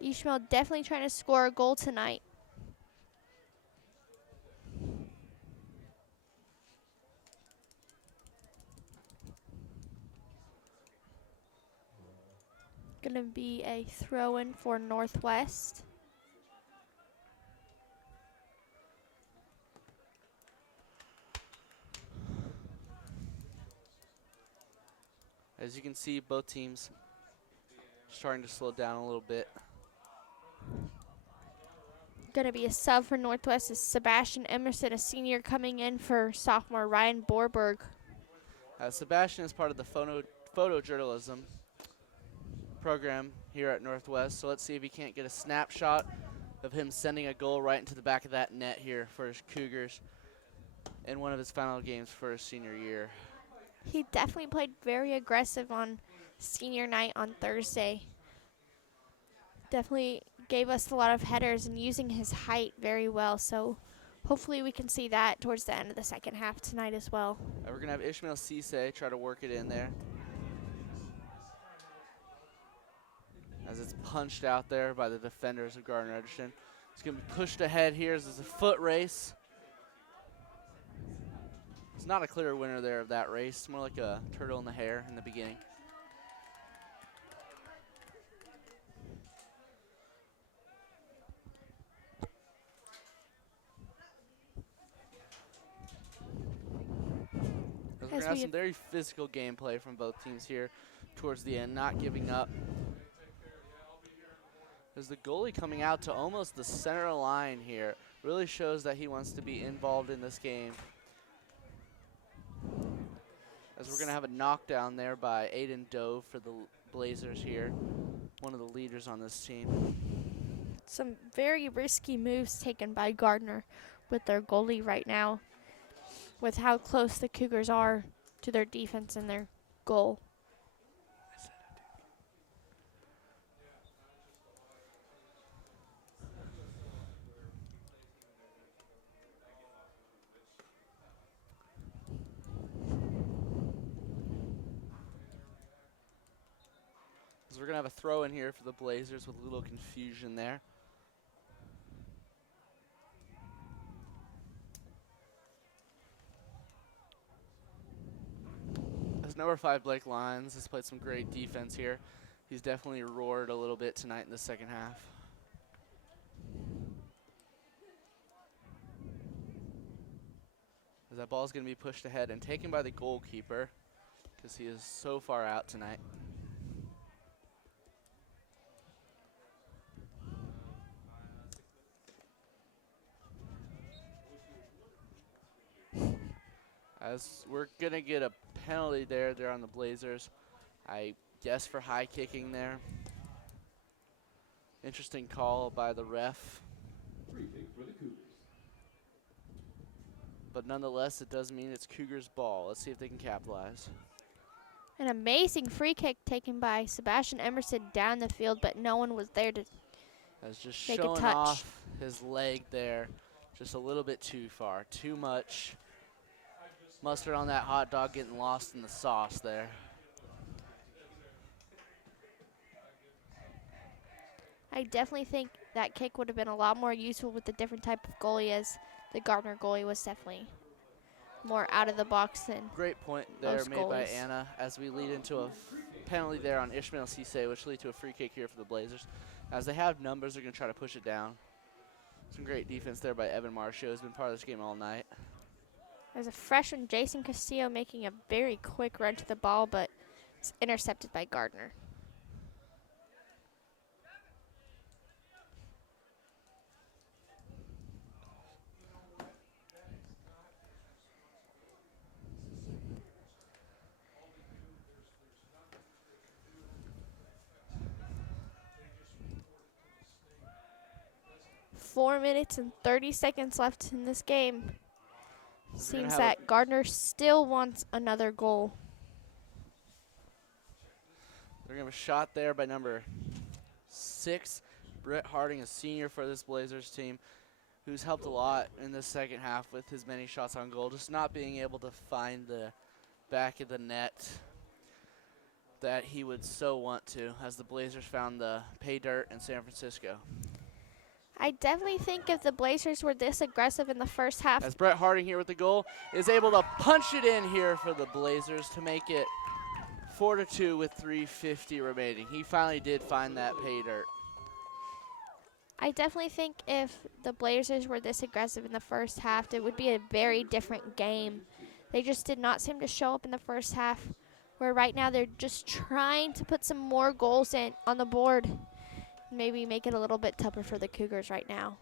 Ishmael definitely trying to score a goal tonight. Going to be a throw-in for Northwest. As you can see, both teams starting to slow down a little bit. Going to be a sub for Northwest is Sebastian Emerson, a senior, coming in for sophomore Ryan Borberg. Sebastian is part of the photojournalism program here at Northwest, so let's see if he can't get a snapshot of him sending a goal right into the back of that net here for his Cougars in one of his final games for his senior year. He definitely played very aggressive on senior night on Thursday. Definitely gave us a lot of headers and using his height very well, so hopefully we can see that towards the end of the second half tonight as well. We're going to have Ishmael Cisse try to work it in there, as it's punched out there by the defenders of Gardner-Edgerton. It's going to be pushed ahead here as it's a foot race. It's not a clear winner there of that race. It's more like a turtle in the hare in the beginning. We're going to have some very physical gameplay from both teams here towards the end, not giving up. As the goalie coming out to almost the center line here really shows that he wants to be involved in this game. As we're going to have a knockdown there by Aiden Dove for the Blazers here, one of the leaders on this team. Some very risky moves taken by Gardner with their goalie right now, with how close the Cougars are to their defense and their goal. So we're going to have a throw in here for the Blazers with a little confusion there. As number 5, Blake Lyons, has played some great defense here. He's definitely roared a little bit tonight in the second half. As that ball is going to be pushed ahead and taken by the goalkeeper because he is so far out tonight. As we're going to get a penalty there on the Blazers. I guess for high kicking there. Interesting call by the ref. Free kick for the Cougars. But nonetheless, it does mean it's Cougars' ball. Let's see if they can capitalize. An amazing free kick taken by Sebastian Emerson down the field, but no one was there to As just make a showing touch. off his leg there. Just a little bit too far. Too much mustard on that hot dog, getting lost in the sauce there. I definitely think that kick would have been a lot more useful with a different type of goalie, as the Gardner goalie was definitely more out of the box than Great point there most made by goalies. Anna as we lead into a penalty there on Ishmael Cisse, which lead to a free kick here for the Blazers. As they have numbers, they're going to try to push it down. Some great defense there by Evan Marshall, who's been part of this game all night. There's a freshman, Jason Castillo, making a very quick run to the ball, but it's intercepted by Gardner. Four minutes and 30 seconds left in this game. Seems that Gardner still wants another goal. They're going to have a shot there by number 6, Brett Harding, a senior for this Blazers team, who's helped a lot in the second half with his many shots on goal, just not being able to find the back of the net that he would so want to, as the Blazers found the pay dirt in San Francisco. I definitely think if the Blazers were this aggressive in the first half. As Brett Harding here with the goal is able to punch it in here for the Blazers to make it 4-2 with 3:50 remaining. He finally did find that pay dirt. I definitely think if the Blazers were this aggressive in the first half, it would be a very different game. They just did not seem to show up in the first half, where right now they're just trying to put some more goals in on the board. Maybe make it a little bit tougher for the Cougars right now.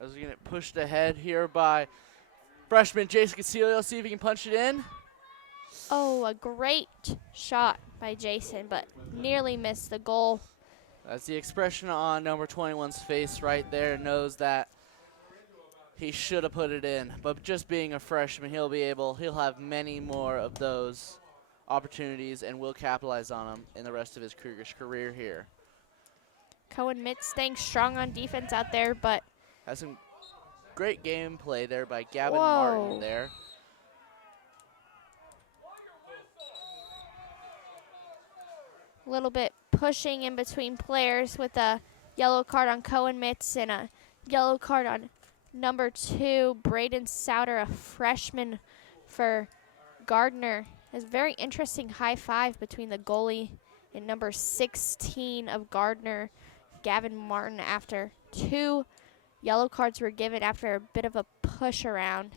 As we get pushed ahead here by freshman Jason Casilio. See if he can punch it in. Oh, a great shot by Jason, but nearly missed the goal. As the expression on number 21's face right there knows that he should have put it in. But just being a freshman, he'll have many more of those opportunities and will capitalize on them in the rest of his Cougars career here. Cohen Mitz staying strong on defense out there, but has some great gameplay there by Gavin Whoa. Martin there. A little bit pushing in between players with a yellow card on Cohen Mitz and a yellow card on number 2, Braden Souter, a freshman for Gardner. It's a very interesting high five between the goalie and number 16 of Gardner, Gavin Martin, after 2 yellow cards were given after a bit of a push around.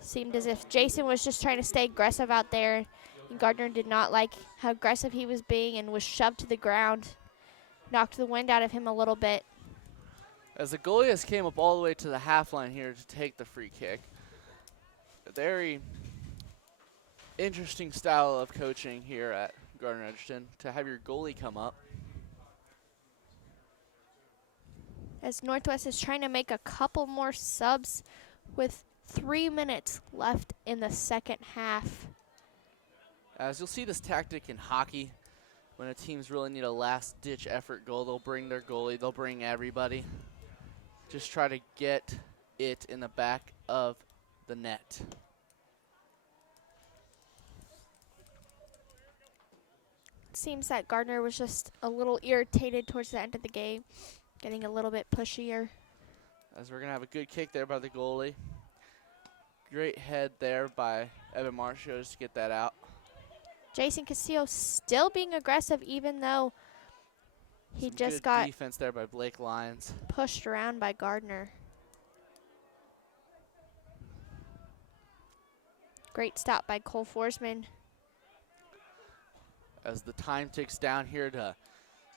Seemed as if Jason was just trying to stay aggressive out there, and Gardner did not like how aggressive he was being and was shoved to the ground. Knocked the wind out of him a little bit. As the goalie has came up all the way to the half line here to take the free kick. A very interesting style of coaching here at Gardner-Edgerton to have your goalie come up. As Northwest is trying to make a couple more subs with 3 minutes left in the second half. As you'll see this tactic in hockey, when a teams really need a last-ditch effort goal, they'll bring their goalie, they'll bring everybody. Just try to get it in the back of the net. It seems that Gardner was just a little irritated towards the end of the game, getting a little bit pushier. As we're going to have a good kick there by the goalie. Great head there by Evan Marshall just to get that out. Jason Castillo still being aggressive, even though he Some just good got defense there by Blake Lyons. pushed around by Gardner. Great stop by Cole Forsman. As the time ticks down here to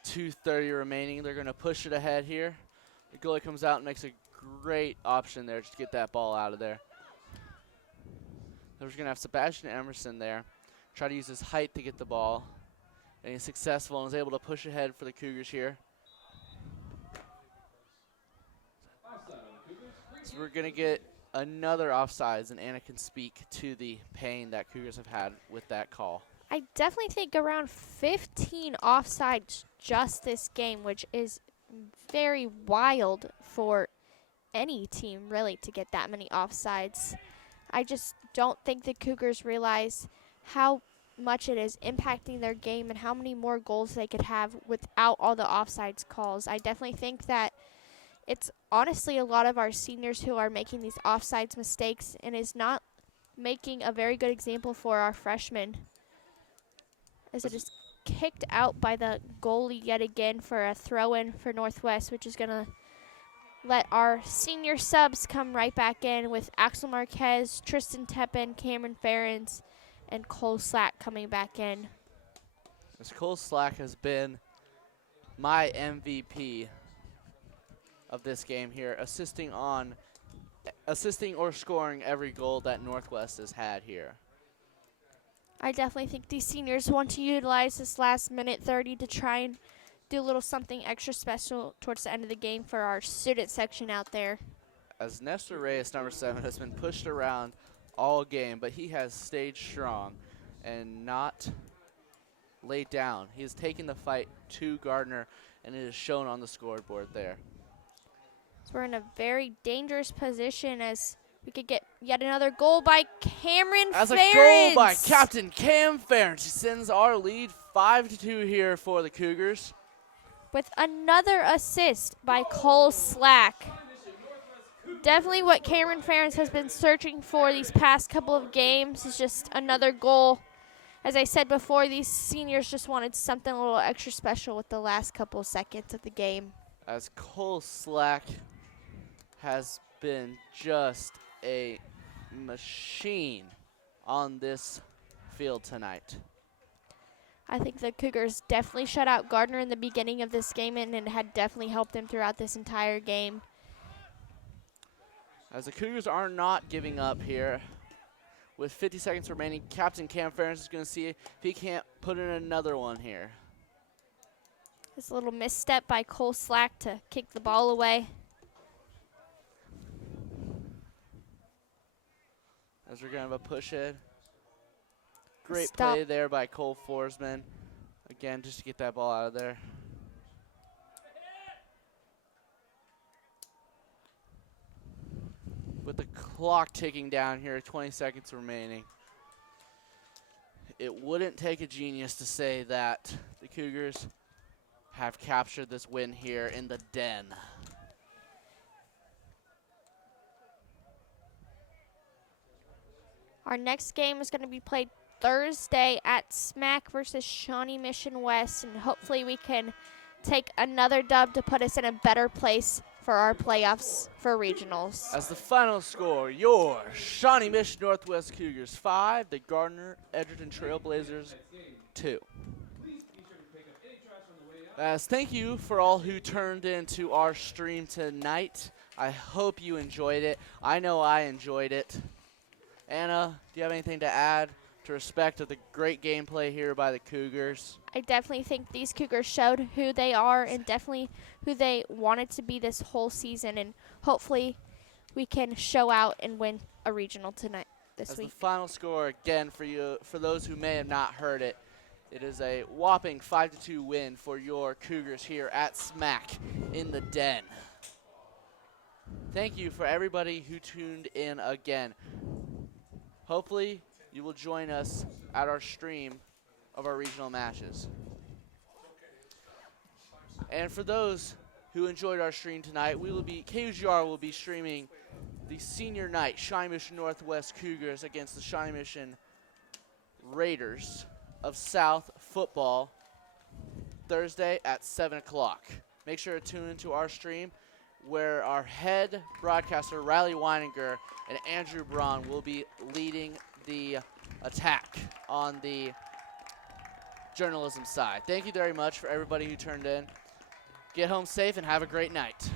2:30 remaining, they're going to push it ahead here. The goalie comes out and makes a great option there just to get that ball out of there. They're going to have Sebastian Emerson there, try to use his height to get the ball. And he's successful and is able to push ahead for the Cougars here. So we're going to get another offsides, and Anna can speak to the pain that Cougars have had with that call. I definitely think around 15 offsides just this game, which is very wild for any team, really, to get that many offsides. I just don't think the Cougars realize how much it is impacting their game and how many more goals they could have without all the offsides calls. I definitely think that it's honestly a lot of our seniors who are making these offsides mistakes and is not making a very good example for our freshmen, as it is kicked out by the goalie yet again for a throw-in for Northwest, which is going to let our senior subs come right back in with Axel Marquez, Tristan Teppen, Cameron Ferens, and Cole Slack coming back in. As Cole Slack has been my MVP of this game here, assisting or scoring every goal that Northwest has had here. I definitely think these seniors want to utilize this last minute 30 to try and do a little something extra special towards the end of the game for our student section out there. As Nestor Reyes, number 7, has been pushed around all game, but he has stayed strong and not laid down. He has taken the fight to Gardner, and it is shown on the scoreboard there. So we're in a very dangerous position as we could get yet another goal by Cameron Ferens. As a goal by Captain Cam Ferens, he sends our lead 5-2 here for the Cougars. With another assist by Cole Slack. Definitely what Cameron Ferens has been searching for these past couple of games is just another goal. As I said before, these seniors just wanted something a little extra special with the last couple of seconds of the game. As Cole Slack has been just a machine on this field tonight. I think the Cougars definitely shut out Gardner in the beginning of this game, and it had definitely helped them throughout this entire game. As the Cougars are not giving up here, with 50 seconds remaining, Captain Cam Ferens is going to see if he can't put in another one here. This little misstep by Cole Slack to kick the ball away. As we're going to have a push in. Great Stop. play there by Cole Forsman. Again, just to get that ball out of there. With the clock ticking down here, 20 seconds remaining. It wouldn't take a genius to say that the Cougars have captured this win here in the Den. Our next game is going to be played Thursday at SMAC versus Shawnee Mission West, and hopefully we can take another dub to put us in a better place for our playoffs for regionals. As the final score, your Shawnee Mission Northwest Cougars 5, the Gardner-Edgerton Trailblazers 2. As thank you for all who turned into our stream tonight. I hope you enjoyed it. I know I enjoyed it. Anna, do you have anything to add to respect of the great gameplay here by the Cougars? I definitely think these Cougars showed who they are and definitely who they wanted to be this whole season, and hopefully we can show out and win a regional tonight this As week. the final score again for you, for those who may have not heard it, it is a whopping 5-2 win for your Cougars here at SMAC in the Den. Thank you for everybody who tuned in again. Hopefully you will join us at our stream of our regional matches. And for those who enjoyed our stream tonight, KUGR will be streaming the senior night Shawnee Mission Northwest Cougars against the Shawnee Mission Raiders of South football Thursday at 7 o'clock. Make sure to tune into our stream where our head broadcaster Riley Weininger and Andrew Braun will be leading the attack on the journalism side. Thank you very much for everybody who turned in. Get home safe and have a great night.